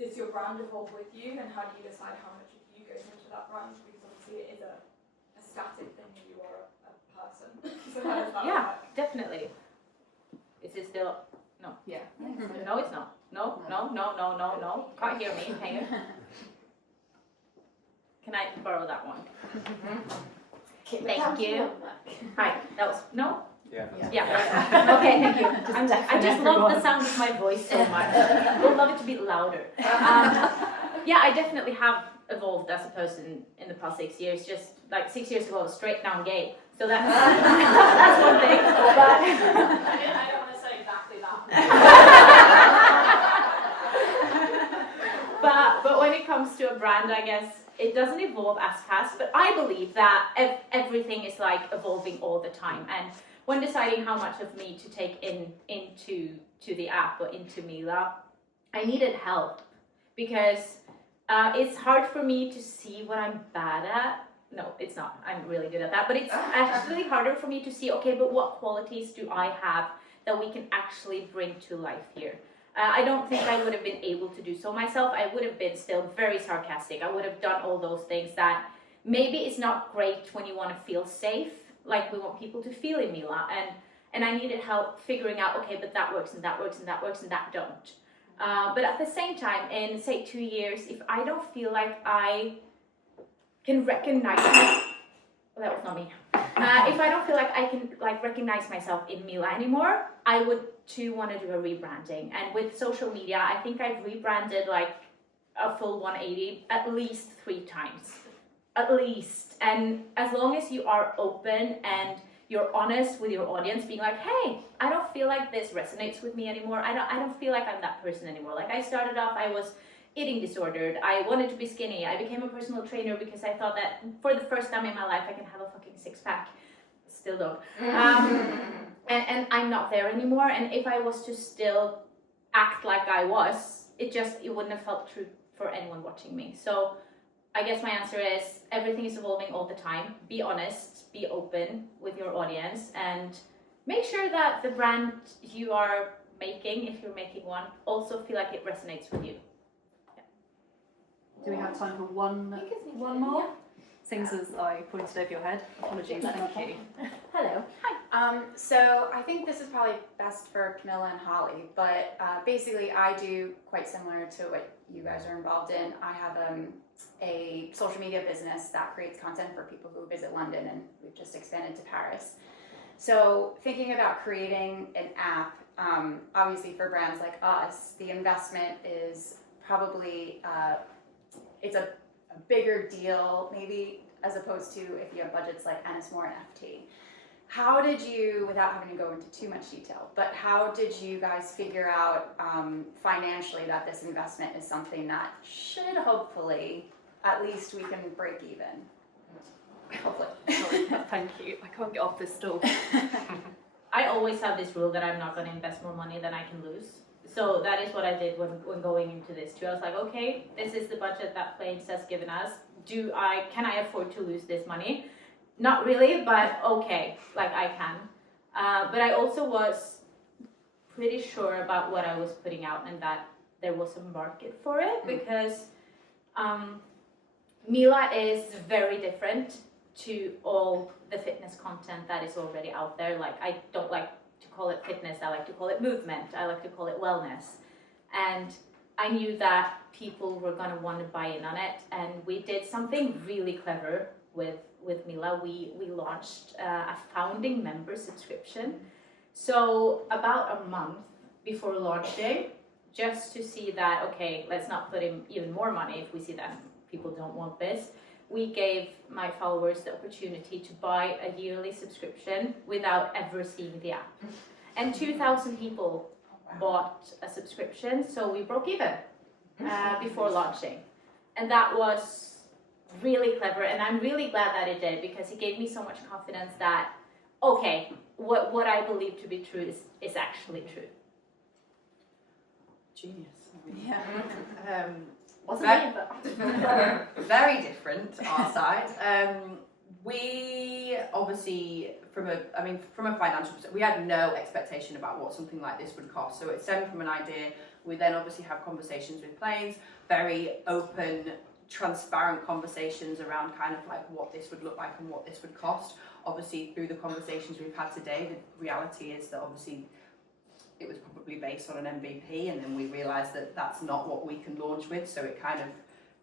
does your brand evolve with you, and how do you decide how much of you goes into that brand? Because obviously it is a static thing, and you are a person. So how does that work? Definitely. Is it still? No. Yeah. No, it's not. No. Can't hear me. Hang on. Can I borrow that one? Thank you. Hi. That was no. Yeah. Yeah. Okay. Thank you. I just love the sound of my voice so much. I would love it to be louder. I definitely have evolved as a person in the past 6 years. Just like 6 years ago, I was straight down gay. So that's one thing. But I don't want to say exactly that. but when it comes to a brand, I guess it doesn't evolve as fast. But I believe that everything is like evolving all the time. And when deciding how much of me to take into the app or into Mila, I needed help, because it's hard for me to see what I'm bad at. No, it's not. I'm really good at that. But it's actually harder for me to see, okay, but what qualities do I have that we can actually bring to life here? I don't think I would have been able to do so myself. I would have been still very sarcastic. I would have done all those things that maybe it's not great when you want to feel safe, like we want people to feel in Mila. And I needed help figuring out, okay, but that works and that works and that works and that don't. But at the same time, in say 2 years, if I don't feel like I can recognize well, that was not me. If I don't feel like I can recognize myself in Mila anymore, I would too want to do a rebranding. And with social media, I think I've rebranded like a full 180 at least 3 times. At least. And as long as you are open and you're honest with your audience, being like, hey, I don't feel like this resonates with me anymore. I don't feel like I'm that person anymore. Like I started off, I was eating disordered. I wanted to be skinny. I became a personal trainer because I thought that for the first time in my life, I can have a fucking 6-pack. still don't. And I'm not there anymore. And if I was to still act like I was, it wouldn't have felt true for anyone watching me. So I guess my answer is everything is evolving all the time. Be honest, be open with your audience, and make sure that the brand you are making, if you're making one, also feel like it resonates with you. Do we have time for one more? Things as I pointed over your head. Apologies, thank you. Hello. So I think this is probably best for Camilla and Holly, but basically I do quite similar to what you guys are involved in. I have a social media business that creates content for people who visit London, and we've just expanded to Paris. So thinking about creating an app, obviously for brands like us, the investment is probably, it's a bigger deal maybe as opposed to if you have budgets like Ennismore and FT. How did you, without having to go into too much detail, but how did you guys figure out financially that this investment is something that should hopefully, at least we can break even? Hopefully. Sorry, thank you. I can't get off this stool. I always have this rule that I'm not going to invest more money than I can lose. So that is what I did when going into this too. I was like, okay, this is the budget that Flames has given us. Can I afford to lose this money? Not really, but okay, like I can. But I also was pretty sure about what I was putting out and that there was a market for it, because Mila is very different to all the fitness content that is already out there. Like, I don't like to call it fitness, I like to call it movement, I like to call it wellness. And I knew that people were going to want to buy in on it, and we did something really clever with Mila. We launched a founding member subscription. So about a month before launching, just to see that, okay, let's not put in even more money if we see that people don't want this, we gave my followers the opportunity to buy a yearly subscription without ever seeing the app. And 2,000 people bought a subscription, so we broke even before launching. And that was really clever, and I'm really glad that it did, because it gave me so much confidence that, okay, what I believe to be true is actually true. Genius. Yeah. Wasn't me, but very different our side. We obviously, from a financial perspective, we had no expectation about what something like this would cost. So it stemmed from an idea. We then obviously have conversations with Planes, very open, transparent conversations around kind of like what this would look like and what this would cost. Obviously, through the conversations we've had today, the reality is that obviously it was probably based on an MVP, and then we realised that that's not what we can launch with. So it kind of,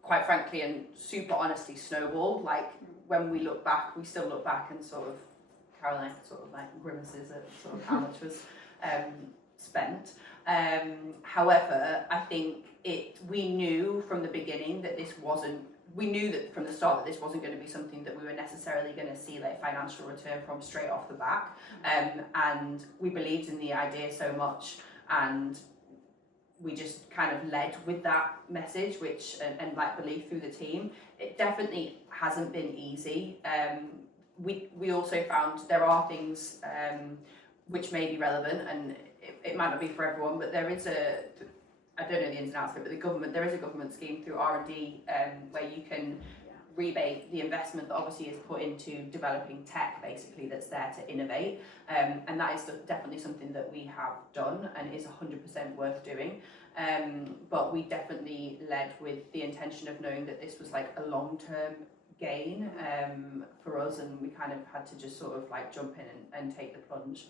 quite frankly and super honestly, snowballed. Like, when we look back, we still look back and sort of, Caroline sort of like grimaces at sort of how much was spent. However, I think we knew from the beginning that we knew that from the start that this wasn't going to be something that we were necessarily going to see like financial return from straight off the back. And we believed in the idea so much, and we just kind of led with that message, which and like belief through the team. It definitely hasn't been easy. We also found there are things which may be relevant, and it might not be for everyone, but there is I don't know the ins and outs of it, but there is a government scheme through R&D where you can rebate the investment that obviously is put into developing tech, basically, that's there to innovate. And that is definitely something that we have done and is 100% worth doing. But we definitely led with the intention of knowing that this was like a long-term gain for us, and we kind of had to just sort of like jump in and take the plunge.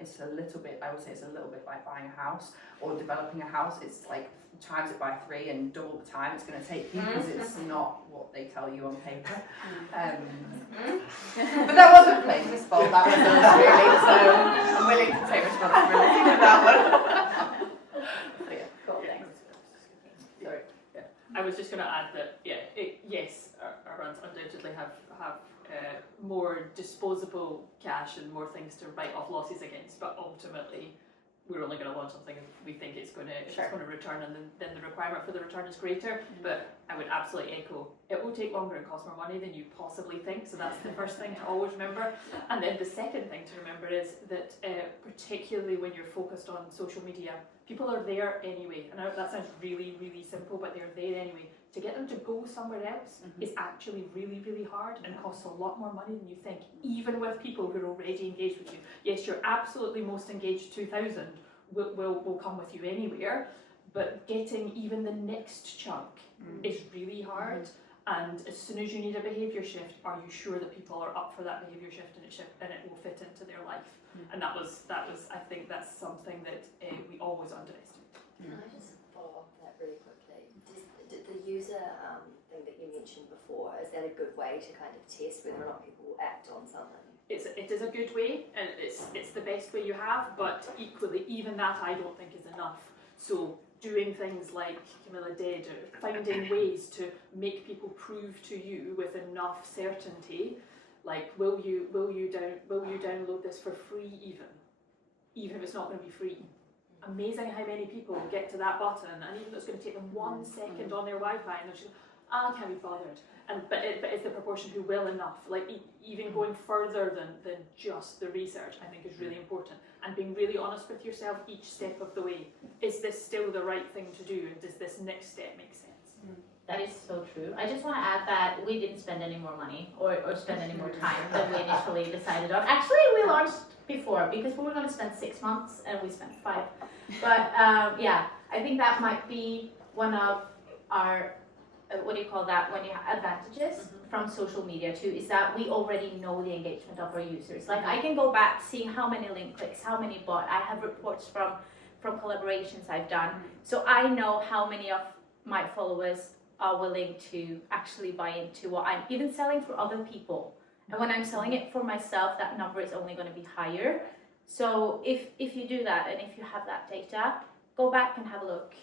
It's a little bit, I would say it's a little bit like buying a house or developing a house. It's like times it by 3 and double the time it's going to take you, because it's not what they tell you on paper. But that wasn't Plains' fault, that was us really, so I'm willing to take responsibility for that one. So yeah, cool, thanks. Sorry. Yeah. I was just going to add that, yes, our brands undoubtedly have more disposable cash and more things to write off losses against, but ultimately we're only going to launch something if we think it's going to Sure. it's going to return, and then the requirement for the return is greater. But I would absolutely echo, it will take longer and cost more money than you possibly think. So that's the first thing to always remember. And then the second thing to remember is that particularly when you're focused on social media, people are there anyway. And that sounds really, really simple, but they're there anyway. To get them to go somewhere else is actually really, really hard and costs a lot more money than you think, even with people who are already engaged with you. Yes, your absolutely most engaged 2,000 will come with you anywhere, but getting even the next chunk is really hard. And as soon as you need a behaviour shift, are you sure that people are up for that behaviour shift and it will fit into their life? And that was I think that's something that we always underestimate. Can I just follow up that really quickly? Did the user thing that you mentioned before, is that a good way to kind of test whether or not people will act on something? It is a good way, and it's the best way you have, but equally, even that I don't think is enough. So doing things like Camilla did, or finding ways to make people prove to you with enough certainty, like will you download this for free even if it's not going to be free. Amazing how many people get to that button, and even though it's going to take them 1 second on their Wi-Fi, and they're just, I can't be bothered. But it's the proportion who will enough. Like even going further than just the research, I think is really important. And being really honest with yourself each step of the way. Is this still the right thing to do? And does this next step make sense? That is so true. I just want to add that we didn't spend any more money or spend any more time than we initially decided on. Actually, we launched before because we were going to spend 6 months and we spent 5. But yeah, I think that might be one of our, what do you call that, when you have advantages from social media too, is that we already know the engagement of our users. Like I can go back seeing how many link clicks, how many bought. I have reports from collaborations I've done. So I know how many of my followers are willing to actually buy into what I'm even selling for other people. And when I'm selling it for myself, that number is only going to be higher. So if you do that, and if you have that data, go back and have a look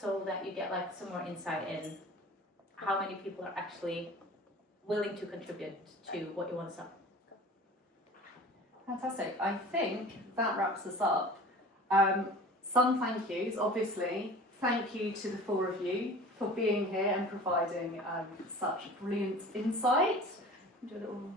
so that you get like some more insight in how many people are actually willing to contribute to what you want to sell. Fantastic. I think that wraps us up. Some thank yous, obviously. Thank you to the 4 of you for being here and providing such brilliant insight. Do a little...